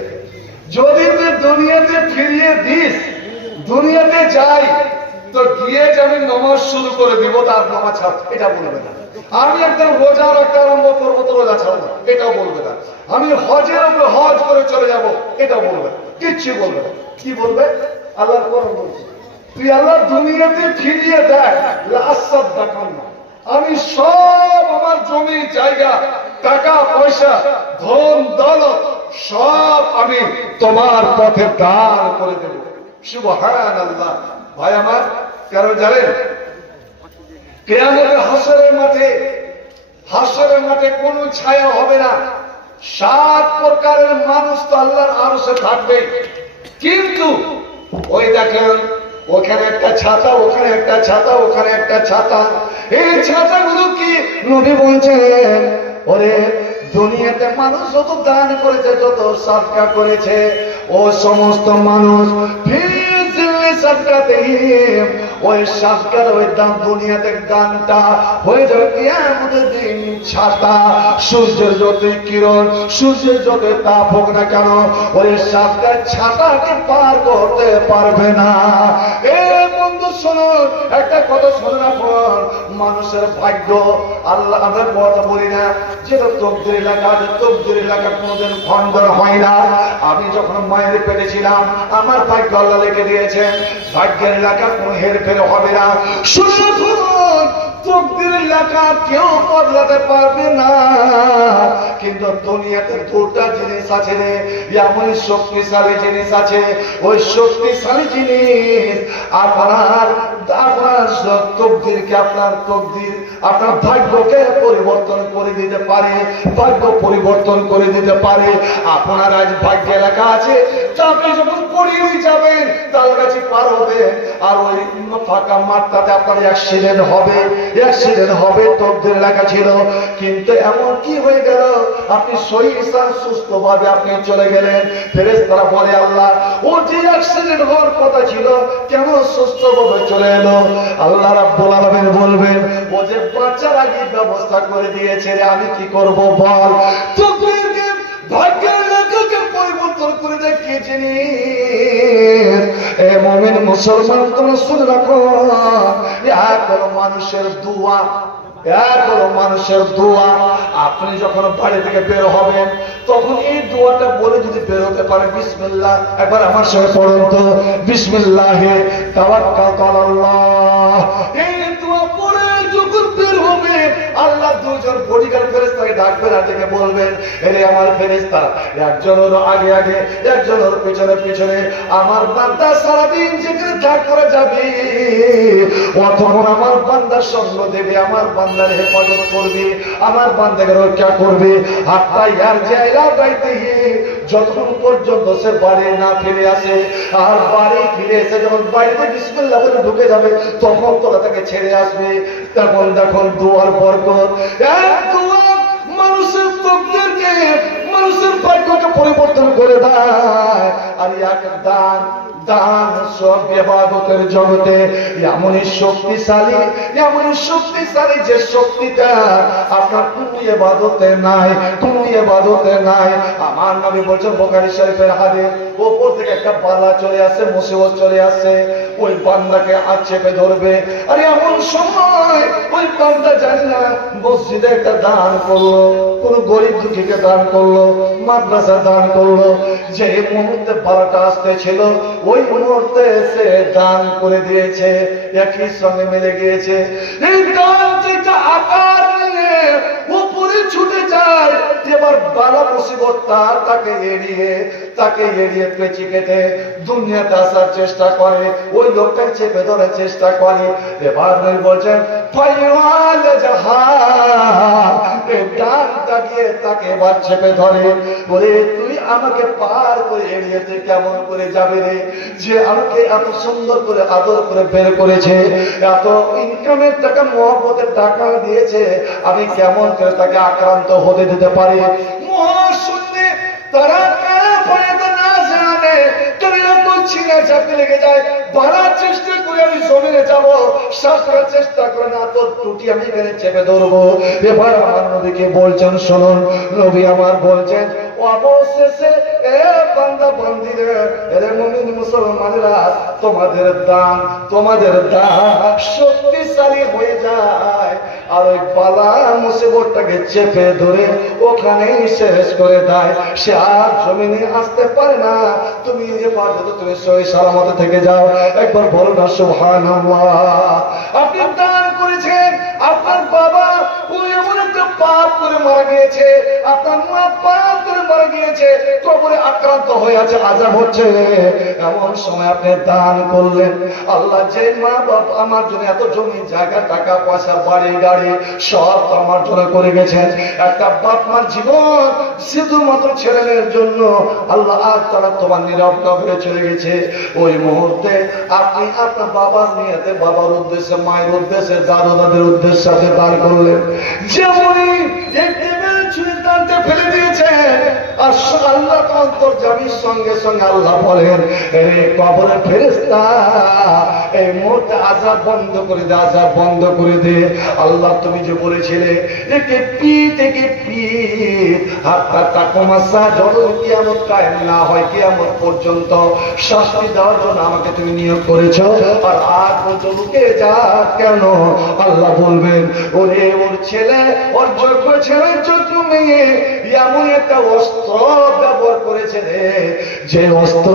যদি তুই দুনিয়াতে ফিরিয়ে দিস, দুনিয়াতে যাই, তো গিয়ে যে আমি নামাজ শুরু করে দিব, তার নামাজ ছাড়, এটা বলবে না। আমি একদম রোজা রাখতে আরম্ভ করবো, তো রোজা ছাড়বো, এটাও বলবে না। আমি হজের উপরে হজ করে চলে যাব, এটাও বলবে না, কিচ্ছু বলবে না। কি বলবে? আল্লাহর কোরআন বলছে, তুই আল্লাহ দুনিয়াতে ফিরিয়ে দেয়, লাসাদ দেখান না, আমি সব আমার জমি জায়গা, টাকা পয়সা, ধন দৌলত সব আমি তোমার পথে দান করে দেব। সুবহানাল্লাহ। ভাই আমার, কারণ জানেন, কিয়ামতের হাসরের মাঠে কোনো ছায়া হবে না। 7 প্রকারের মানুষ তো আল্লাহর আরশে থাকবে, কিন্তু ওই দেখেন, ওখানে একটা ছাতা, ওখানে একটা ছাতা, ওখানে একটা ছাতা। এই ছাতাগুলো কি? নবী বলছেন, ওরে দুনিয়াতে মানুষ যত দান করেছে, যত সাদকা করেছে, ও সমস্ত মানুষ সাদকাতিহিম, ওই সাদকার ওই দান দুনিয়াতে দানটা হয়ে যাবে কিয়ামতের দিন ছাতা। সূর্যের যতই কিরণ, সূর্যের যতই তাপ হোক না কেন, ওই সাদকার ছাতাকে পার করতে পারবে না। এ বন্ধু শোনো, একটা কথা শুনে রাখুন, মানুষের ভাগ্য আল্লাহ, আমরা কথা বলি না যেটা তকদির লেখা, তকদির লেখা কোনোদিন খণ্ডন হয় না। আমি যখন মায়ের পেটে ছিলাম, আমার ভাগ্য আল্লাহ লিখে দিয়েছেন, ভাগ্যের লেখা কোনো হেরফের হবে না। শুনে রাখুন, তকদির লেখা কেউ বদলাতে পারবে না। কিন্তু দুনিয়াতে দুটা জিনিস আছে রে, এমন শক্তিশালী জিনিস আছে, ওই শক্তিশালী জিনিস আপনার তকদিরকে, আপনার তকদির, আপনার ভাগ্যকে পরিবর্তন করে দিতে পারে, ভাগ্য পরিবর্তন করে দিতে পারে। আপনার আজ ভাগ্যে লেখা আছে, আপনি যখন পড়িয়ে যাবেন তার কাছে পার হবে, আর ওই ফাঁকা মাঠটাতে আপনার অ্যাক্সিডেন্ট হবে, অ্যাক্সিডেন্ট হবে, তকদির লেখা ছিল। কিন্তু এমন কি হয়ে গেল, আপনি সহিসান সুস্থ ভাবে আপনি চলে গেলেন। ফেরেশতারা বলে, আল্লাহ ও যে অ্যাক্সিডেন্ট হওয়ার কথা ছিল কেন সুস্থ ভাবে চলে এলো? আল্লাহ রাব্বুল আলামিন বলবেন, ও যে বাঁচার আগে ব্যবস্থা করে দিয়েছে রে, আমি কি করব বল? তকদিরকে, ভাগ্যের লেখাকে পরিবর্তন করে দেয় কি জিনিস? এ মুমিন মুসলমান, তোমরা শুনে রাখো, এক হলো মানুষের দোয়া, এক হলো মানুষের দোয়া। আপনি যখন বাড়ি থেকে বের হবেন তখন এই দোয়াটা বলে যদি বের হতে পারে, বিসমিল্লাহ, একবার আমার সঙ্গে পড়ুন তো, বিসমিল্লাহে তাওয়াক্কালতু আলাল্লাহ। এই দোয়া পড়ে যখন বের হবে, আল্লাহ দুজন বডিগার্ড ফেরেশতাকে ডাকবেন আর ডেকে বলবেন, এরে আমার ফেরেশতা, একজন হলো আগে আগে, একজন হলো পিছনে পিছনে, আমার বান্দা সারাদিন যেখানে ত্যাগ করে যাবে, অতক্ষণ আমার বান্দার সঙ্গ দেবে, আমার বান্দার হেফাজত করবে, আমার বান্দাকে রক্ষা করবে। হাত্তা ইয়ারজিআ বাইতিহি, যতক্ষণ পর্যন্ত সে বাড়ি না ফিরে আসে, আর বাড়ি ফিরে এসে যখন বাড়িতে বিসমিল্লাহ বলে ঢুকে যাবে, তখন তোরা তাকে ছেড়ে আসবে। তখন দেখুন দোয়ার বরকত, এক দোয়া মানুষের তকদিরকে, মানুষের ভাগ্যকে পরিবর্তন করে দেয়। আর এক দান, দান সব ইবাদতের জগতে এমনই শক্তিশালী, এমনই শক্তিশালী যে শক্তিটা আপনার কোন ইবাদতে নাই, কোন ইবাদতে নাই। আমার নবী বলেছেন বুখারী শরীফের হাদিস, উপর থেকে একটা বালা চলে আসে, মুসিবত চলে আসে, ওই বান্দাকে চেপে ধরবে। আর এমন সময় ওই বান্দা জানি না মসজিদে একটা দান করলো, কোন গরিব দুঃখীকে দান করলো, মাদ্রাসা দান করলো, যে মুহূর্তে বালাটা আসতেছিল ওই মুহূর্তে সে দান করে দিয়েছে, একই সঙ্গে মিলে গিয়েছে। এই দান যেটা আকার নিয়ে উপরে ছুটে যায়, এবার বালা মুসিবতটা তাকে এড়িয়ে পেঁচি কেটে দুনিয়াতে আসার চেষ্টা করে, ওই লোকটাকে চেপে ধরার চেষ্টা করে। এবার বলছেন ফাইওয়াল জাহান, এই ডানটা গিয়ে তাকে এবার চেপে ধরে, বলে তুই আমাকে পার করে এড়িয়ে তুই কেমন করে যাবে রে, যে আমাকে এত সুন্দর করে আদর করে বের করেছে, এত ইনকামের টাকা মহব্বতের টাকা দিয়েছে, আমি কেমন করে তাকে আক্রান্ত হতে দিতে পারি? মহাশূন্যে তারা না জানে ছিঁড়ে চাপতে লেগে যায়, বাড়ার চেষ্টা করে আমি জমিনে যাবো, সাঁতরার চেষ্টা করে না, তোর টুটি আমি এখানে চেপে ধরবো। এবার আমার নবীকে বলছেন, শুনুন, নবী আমার বলছেন, অবশেষে এ বান্দা বান্দিরে, এরে মুমিন মুসলমানেরা, তোমাদের দান শক্তিশালী হয়ে যায়, আর ওই বালা মুসিবতটাকে চেপে ধরে ওখানেই শেষ করে দেয়, সে আর জমিনে আসতে পারে না। তুমি হেফাজতে, তুমি সহি সালামতে থেকে যাও। একবার বলো না সুবহানাল্লাহ। আপনি দান করেছেন, আপনার বাবা ওই এমন একটা পাপ করে মারা গিয়েছে, আপনার মা পাপ করে মারা গিয়েছে, কবরে আক্রান্ত হয়ে আছে, আযাব হচ্ছে, এমন সময় আপনি দান করলেন। আল্লাহ যে মা বাবা আমার জন্য এত জমি জায়গা টাকা পয়সা বাড়ি গাড়ি সব আমার জন্য করে গেছেন, একটা বাপ মার জীবন শুধুমাত্র ছেলেমেয়ের জন্য আল্লাহ আর তারা তোমার নীরব হয়ে চলে গেছে। ওই মুহূর্তে আপনি আপনার বাবার নিয়েতে, বাবার উদ্দেশ্যে, মায়ের উদ্দেশ্যে, দাদা দাদের উদ্দেশ্যে দান করলেন। যেমনই ছুঁয়ে টানতে ফেলে দিয়েছে। আর আল্লাহ অন্তর্যামীর সঙ্গে সঙ্গে আল্লাহ বলেন, রে কবরের ফেরেশতা, এই মুহূর্তে আযাব বন্ধ করে দে, আযাব বন্ধ করে দে। আল্লাহ তুমি যে বলেছিলে একে পিঠ হাত্তা তাকুমাসা, যত কিয়ামত কায়েম না হয়, কিয়ামত পর্যন্ত শাস্তি দেওয়ার জন্য আমাকে তুমি নিয়োগ করেছ, আর আজ বলছো লুকে যা কেন? আল্লাহ বলবেন, ওরে ওর ছেলে, ওর যোগ্য ছেলে, যোগ্য মেয়ে এমন একটা অস্ত্র ব্যবহার করেছে রে, যে অস্ত্র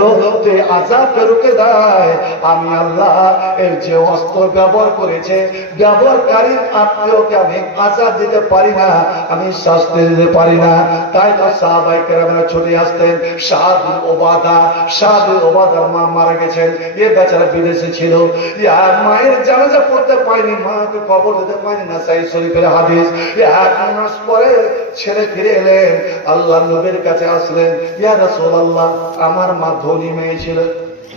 আযাবকে রুখে দেয়। আমি আল্লাহ এর যে অস্ত্র ব্যবহার করেছে, ব্যবহারকারীর আত্মীয়কে আমি আযাব দিতে পারি না, আমি শাস্তি দিতে পারি না। তাই তো সাহাবায়ে কেরামরা ছুটে আসতেন। সাদ ওবাদার মা মারা গেছেন, এ বেচারা বিদেশে ছিল, আর মায়ের জানাজা পড়তে পারেনি, মাকে কবর দিতে পারেনি না, সাহিহ শরীফের হাদিস। 1 মাস পরে ছেড়ে ফিরে এলেন, আল্লাহ নবীর কাছে আসলেন, ইয়া রাসূলুল্লাহ, আমার মা ধনী মেয়ে ছিল,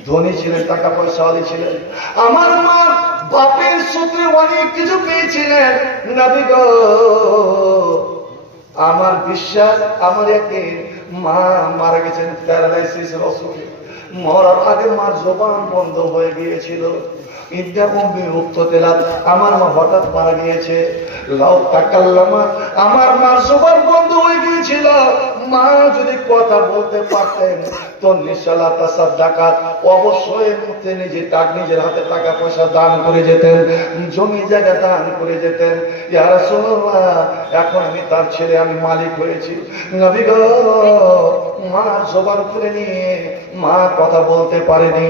ধনী ছিলেন, টাকা পয়সাওয়ালি ছিলেন, আমার মা বাপের সূত্রে অনেক কিছু পেয়েছিলেন। নবী গো, আমার বিশ্বাস, আমার একদিন মা মারা গেছেন প্যারালাইসিসের অসুখে, মরার আগে মার জবান বন্ধ হয়ে গিয়েছিল। আমার মা হঠাৎ মারা গিয়েছে, লাউ তাকাল্লামা, আমার মার জবান বন্ধ হয়ে গিয়েছিল। মা যদি কথা বলতে পারতেন তো নিঃসালা তাসাদ্দাকাত, অবশ্যই তিনি যে নিজের হাতে টাকা পয়সা দান করে যেতেন, জমি জায়গা দান করে যেতেন। ইয়া রাসূলুল্লাহ, এখন আমি তার ছেলে, আমি মালিক হয়েছি। নবী গো, মা জবান খুলে নিয়ে মা কথা বলতে পারেনি,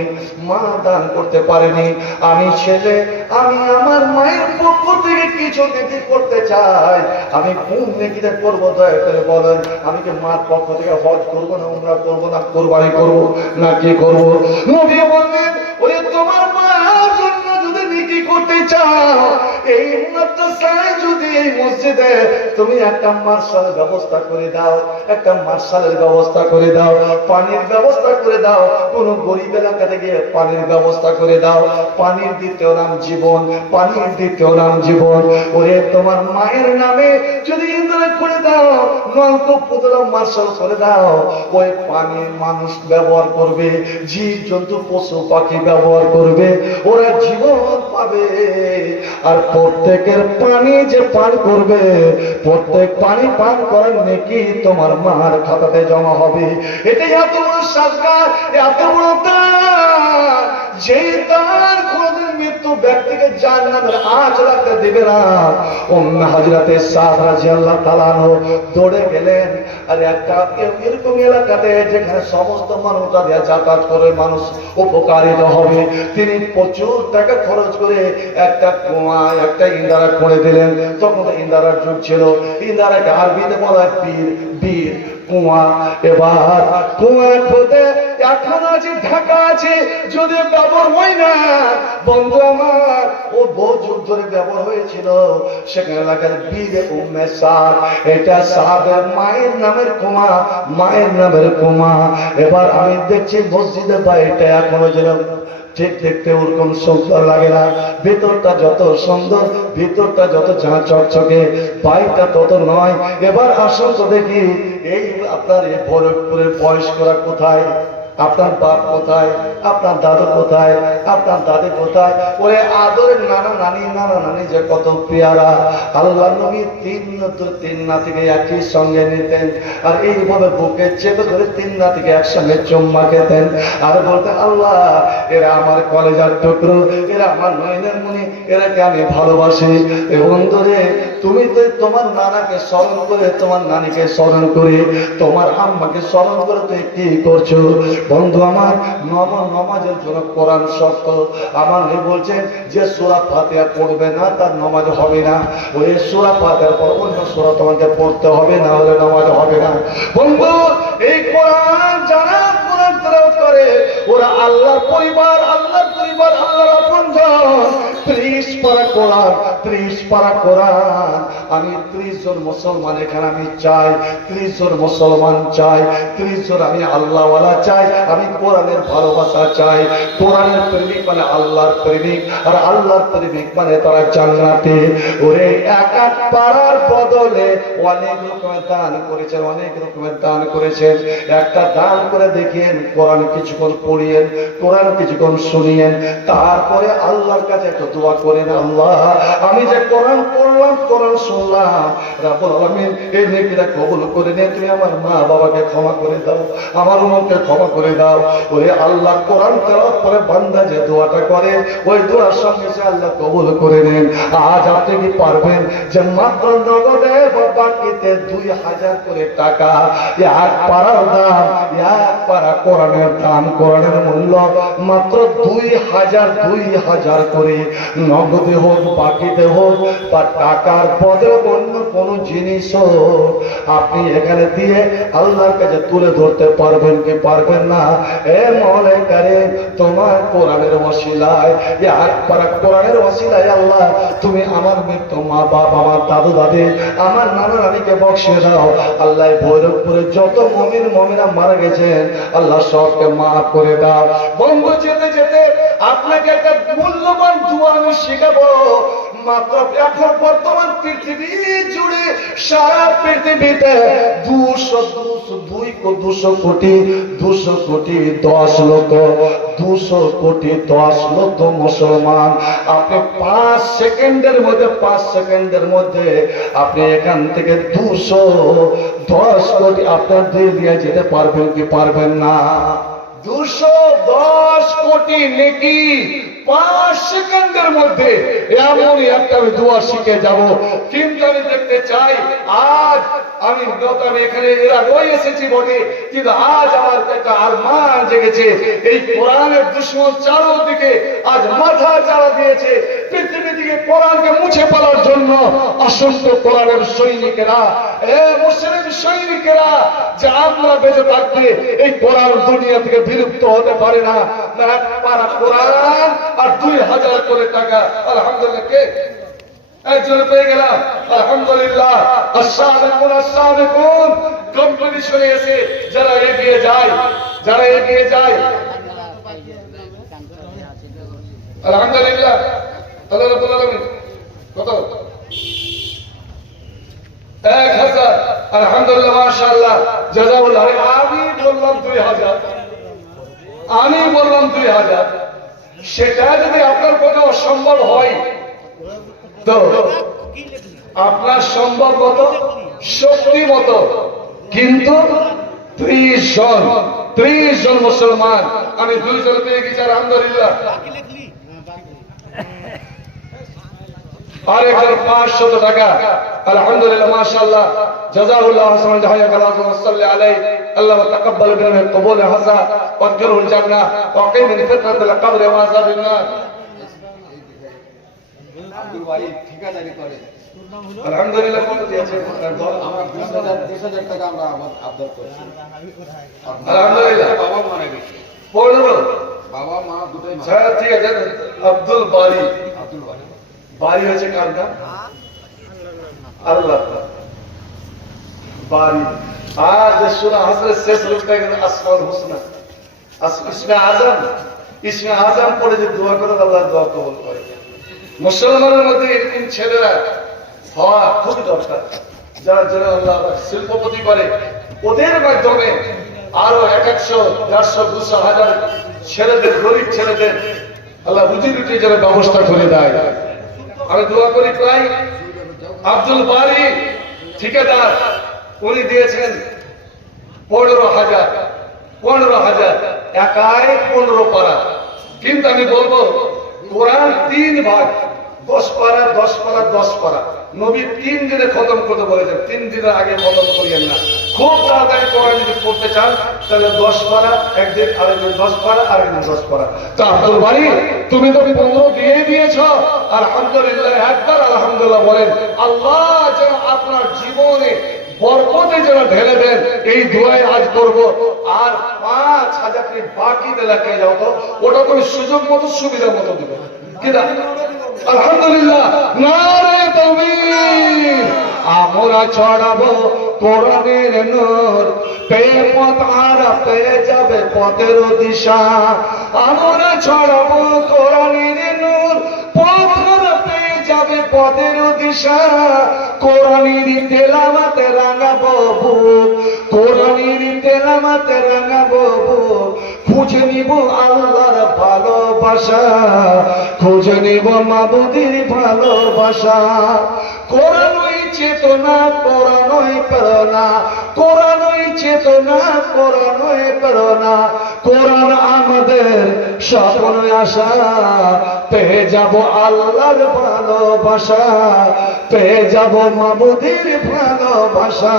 মা দান করতে পারেনি। আমি ছেলে, আমি আমার মায়ের পক্ষ থেকে কিছু নেকি করতে চাই, আমি কোন নেকিটা করবো দয়া করে বলেন। আমি কি মার পক্ষ থেকে হজ করবো না, উমরা করবো না, কোরবানি করবো না, কি করবো? নবী বললেন, ওরে তোমার মার জন্য যদি নেকি করতে চাও, এই মাদ্রাসায় যদি, এই মসজিদে তুমি একটা মার্শালের ব্যবস্থা করে দাও, একটা মার্শালের ব্যবস্থা করে দাও, পানির ব্যবস্থা করে দাও, কোন গরিব এলাকাতে গিয়ে পানির ব্যবস্থা করে দাও। পানির দ্বিতীয় নাম জীবন, পানির দ্বিতীয় নাম জীবন। ওরে তোমার মায়ের নামে যদি ইন্দ্র করে দাও, নলকূপ পুতলা মার্শাল করে দাও, ওই পানির মানুষ ব্যবহার করবে, জীব জন্তু পশু পাখি ব্যবহার করবে, ওরা জীবন পাবে। আর প্রত্যেকের পানি যে পান করবে, প্রত্যেক পানি পান করার নেকি তোমার মার খাতাতে জমা হবে। এটাই এত বড় সরকার, এত বড় দান, যে দান কোনদিন মৃত্যু ব্যক্তিকে জান্নাতের আঁচ রাখতে দেবে না। উম্মে হযরতে সাদ রাদিয়াল্লাহু তাআলা দৌড়ে গেলেন, আর একটা এরকম এলাকাতে যেখানে সমস্ত মানুষ তাদের যাতায়াত করে, মানুষ উপকারিত হবে, তিনি প্রচুর টাকা খরচ করে একটা কুয়া, একটা ইন্দারা করে দিলেন। তখন ইন্দারার যুগ ছিল, ইন্দারাকে আরবিতে বলা হয় পীর, বীর কুয়া। এবার কুয়া খোদে এখন আছে, ঢাকা আছে, যদি ব্যবহার হয় না, বন্ধু আমার, ও বহু যুগ ধরে ব্যবহার হয়েছিল। সেখানে এলাকার বীর উম্মে সাদ, এটা সাদের মায়ের নামের কুয়া, মায়ের নামের কুয়া। এবার আমি দেখছি মসজিদের বাইরেটা এখনো যেন ঠিক দেখতে ওরকম সুন্দর লাগে না, ভেতরটা যত সুন্দর, ভিতরটা যত ঝাঁ চকচকে, বাইরটা তত নয়। এবার আসুন তো দেখি, এই আপনার এই ফরিদপুরের বয়স্করা কোথায়? আপনার বাপ কোথায়? আপনার দাদু কোথায়? আপনার দাদি কোথায়? ওরে আদরের নানা নানি, নানা নানি যে কত পেয়ারা। আল্লাহ নবী তিন নাতিকে একই সঙ্গে নিতেন, আর এইভাবে বুকে চেপে ধরে তিন নাতিকে একসঙ্গে চুম্মা খেতেন, আর বলতেন, আল্লাহ, এরা আমার কলেজার টুকরো, এরা আমার নয়নের মণি, এরাকে আমি ভালোবাসি। বন্ধুরে, তুমি তো তোমার নানাকে স্মরণ করে, তোমার নানিকে স্মরণ করে, তোমার আম্মাকে স্মরণ করে তুই কি করছো? বন্ধু আমার, নমাজের জন্য কোরআন শর্ত। আমার বলছেন যে সূরা ফাতিহা পড়বে না তার নামাজ হবে না। ওই সূরা ফাতিহার পর অন্য সূরা তোমাকে পড়তে হবে, না হলে নামাজ হবে না। বন্ধু, এই কোরআন যারা কোরআন তেলাওয়াত করে, ওরা আল্লাহর পরিবার, আল্লাহর পরিবার, আল্লাহর আপনজন। 30 পারা কোরআন 30 পারা কোরআন আমি 30 জন মুসলমান এখানে আমি চাই, 30 জন মুসলমান চাই, 30 জন আমি আল্লাহওয়ালা চাই, আমি কোরআনের ভালোবাসা চাই। কোরআনের প্রেমিক মানে আল্লাহর প্রেমিক, আর আল্লাহর প্রেমিক মানে তারা জান্নাতে। ওরে এক এক পারার বদলে অনেক রকমের দান করেছেন, অনেক রকমের দান করেছেন। একটা দান করে দেখিয়েন, কোরআন কিছুক্ষণ পড়িয়েন, কোরআন কিছুক্ষণ শুনিয়েন, তারপরে আল্লাহর কাছে একটু দোয়া করেন, আল্লাহ আমি যে কোরআন পড়লাম, কোরআন শুনলাম, রাব্বুল আলামিন এই নেকিটা কবুল করে নিয়ে তুমি আমার মা বাবাকে ক্ষমা করে দাও, আমার উম্মতকে ক্ষমা করে দাও। ওরে আল্লাহ কোরআন তেলাওয়াত করে বান্দা যে দোয়াটা করে, ওই দোয়ার সঙ্গে সে আল্লাহ কবুল করে নেন। আজ আপনি কি পারবেন যে মাত্র নগদে বাকিতে 2000 করে টাকা, এক পারার দাম, এক পারা কোরআনের দাম, কোরআনের মূল্য মাত্র 2000 করে, নগদে হোক বাকিতে হোক বা টাকার পদে অন্য কোন জিনিস হোক, আপনি এখানে দিয়ে আল্লাহর কাছে তুলে ধরতে পারবেন কি পারবেন না? এ মওলা কারীম, তোমার কোরআনের ওসিলায়, এক পারা কোরআনের ওসিলায় আল্লাহ তুমি আমার মৃত্যু মা বাপ, আমার দাদু দাদি, আমার নানা নানিকে বক্সিয়ে দাও। আল্লাহ ভৈরবপুরে যত মুমিন মুমিনা মারা গেছেন আল্লাহ সবকে মাফ করে দাও। বন্ধু যেতে যেতে আপনাকে একটা মূল্যবান দোয়া আমি শেখাবো। মাত্র এখন বর্তমান পৃথিবী জুড়ে, সারা পৃথিবীতে 200 কোটি 10 লক্ষ 200 কোটি 10 লক্ষ মুসলমান। আপনি 5 সেকেন্ডের মধ্যে আপনি এখান থেকে 210 কোটি আপনার দিয়ে যেতে পারবেন কি পারবেন না? 210 কোটি নেকি 5 সেকেন্ডের মধ্যে, এমনই একটা আমি দোয়া শিখে যাব। কিন্তু আমি দেখতে চাই, আজ আমি এখানে এরা রয়ে এসেছি বটে, কিন্তু আজ আমার একটা আরমান জেগেছে। এই কোরআনের দুশমন চারদিকে আজ মাথা চাড়া দিয়েছে। পৃথিবী থেকে কোরআনকে মুছে ফেলার জন্য অসংখ্য কোরআনের সৈনিকেরা, মুসলিম সৈনিকেরা, যে আমরা বেঁচে থাকতে এই কোরআন দুনিয়া থেকে বিলুপ্ত হতে পারে না। পারা কোরআন আর 2000 করে টাকা, আলহামদুলিল্লাহ কে একজন পেয়ে গেলাম, আলহামদুলিল্লাহ। আস-সাবিকুন কম্পিটিশনে এসে যারা এগিয়ে যায়, আলহামদুলিল্লাহ। আল্লাহ রাব্বুল আলামিন কত 1000, আলহামদুলিল্লাহ, মাশাআল্লাহ, জাযাকাল্লাহ। আমি বললাম 2000, সেটা যদি আপনার পক্ষে অসম্ভব হয় তো আপনার সম্ভব মতো, শক্তি মতো, কিন্তু 30 জন মুসলমান, আমি 2 জন পেয়ে গেছি, আলহামদুলিল্লাহ। আর একজন 500 টাকা, আলহামদুলিল্লাহ, মাশাআল্লাহ, জাযাকাল্লাহু হাসানান, জাযাকাল্লাহু সাল্লি আলাইহি, আল্লাহ তাকাব্বাল মিনা কবুল হাসা ওয়া আদখিলহুল জান্নাহ ওয়া কিম মিন ফিতনাতিল কবর ওয়া আযাবিন নার। আব্দুল ওয়াহিদ ঠিকাদারি করে, আলহামদুলিল্লাহ। কত দিয়েছে? আমরা 20,000 টাকা আমরা আবদার করছি, আলহামদুলিল্লাহ। বাবা মারা গেছে, 15 বাবা মা দুটোই মারা। আচ্ছা ঠিক আছে। আব্দুল বারি বারি হয়েছে কার নাম? আল্লাহ বারি। আর যে সূরা হযরত শেষ রূপটা কিন্তু আসমাউল হুসনা, ইসমে আযম পড়ে যে দোয়া করে আল্লাহ দোয়া কবুল করে। মুসলমানের মধ্যে এরকম ছেলেরা হওয়া খুব দরকার, যারা যারা আল্লাহ শিল্পপতি করে, ওদের মাধ্যমে আরো 100, 150, 200, 1000 ছেলেদের, গরিব ছেলেদের আল্লাহ রুজি রুটি যেন ব্যবস্থা করে দেয়। আমি দোয়া করি। প্রায় আব্দুল বারি ঠিকাদার, উনি দিয়েছেন 15,000, একাই 15 পারা। কিন্তু আমি বলবো কোরআন 3 ভাগ, 10 পারা 10 পারা 10 পারা। নবী 3 দিনে খতম করতে বলেছেন, 3 দিনের আগে খতম করিয়েন না। খুব তাড়াতাড়ি কোরআন যদি পড়তে চান তাহলে 10 পারা একদিন, আরেকদিন 10 পারা, আরেকদিন 10 পারা। তো আব্দুল বারি তুমি তো 15 দিয়ে দিয়েছ, আলহামদুলিল্লাহ। একবার আলহামদুলিল্লাহ বলেন। আল্লাহ যেন আপনার জীবনে বরকতে যেন ঢেলে দেন, এই দোয়াই আজ করব। আর 5,000 বাকি দিলে কে যাও তো, ওটা তুমি সুযোগ মতো সুবিধা মতো দিবে, কিন্তু আলহামদুলিল্লাহ, নারে তাকবীর। আমরা ছড়াবো কোরআনের নূর, পেয়ে পথ আর পেয়ে যাবে পথের দিশা। আমরা ছড়াবো কোরআনের নূর, পথ আর পেয়ে যাবে পথের দিশা। কোরআনের তেলাওয়াতে রাঙাবো বুক, কোরআনের তেলাওয়াতে রাঙাবো বুক। খুঁজে নিব আল্লাহর ভালোবাসা, খুঁজে নিব মাবুদের ভালোবাসা। কোরআনই চেতনা, কোরআনই প্রেরণা, কোরআনই চেতনা, কোরআনই প্রেরণা। কোরআন আমাদের স্বপ্ন আশা, পেয়ে যাব আল্লাহর ভালোবাসা, পেয়ে যাব মাবুদের ভালোবাসা।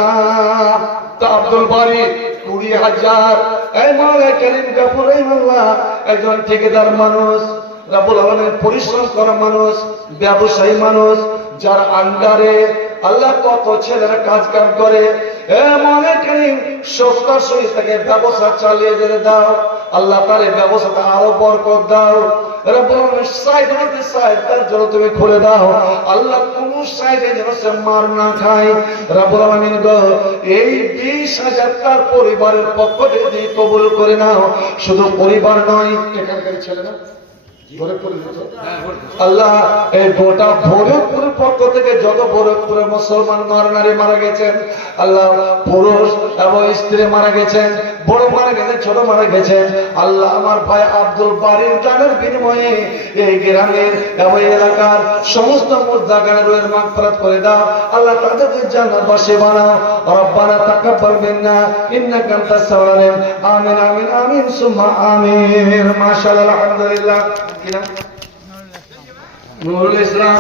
তা আব্দুল বারী 20,000 এই মাওলানা করিম গফুর রহিমাল্লাহ একজন ঠিকাদার মানুষ, রাব্বুল আলামিন পরিশ্রম করা মানুষ, ব্যবসায়ী মানুষ, যার আন্ডারে আল্লাহ কত ছেলেরা কাজ কাম করে। মাওলানা করিম সত্তর সহিত তাকে ব্যবসা চালিয়ে যেতে দাও, আল্লাহ তার এই ব্যবসাটা আরো বরকত দাও। রাব্বুল আলামিন সাইড হতে সাইড তার জন্য তুমি খুলে দাও, আল্লাহ কোন সাইডে যেন সে মার না খায়। রাব্বুল আলামিন গো এই 20,000 তার পরিবারের পক্ষ থেকে কবুল করে নাও। শুধু পরিবার নয়, এখানকার ছেলে না আল্লাহ এই গোটা ভরতপুরের পক্ষ থেকে যত ভরতপুরের মুসলমান নর নারী মারা গেছেন, আল্লাহ পুরুষ এবং স্ত্রী মারা গেছেন, বড় মারা গেছেন, ছোট মারা গেছেন, আল্লাহ আমার ভাই আব্দুল বারীর জানের বিনিময়ে এই গ্রামের এবং এলাকার সমস্ত মুর্দাগানের রুহের মাগফিরাত করে দাও। আল্লাহ তাদেরকে জান্নাতবাসী বানাও। রব্বানা তাকাব্বাল মিন্না ইন্নাকা আনতাস সামিউল আলিম। আমিন আমিন আমিন সুম্মা আমিন। মাশাআল্লাহ, আলহামদুলিল্লাহ। নুরুল ইসলাম,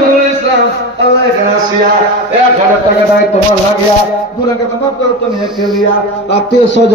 নুরুল ইসলাম আল্লাহ এখানে আসিয়া 1,000 টাকা দেয় তোমার লাগিয়া, 2 টাকা তোমার তুমি লিয়া আত্মীয় স্বজন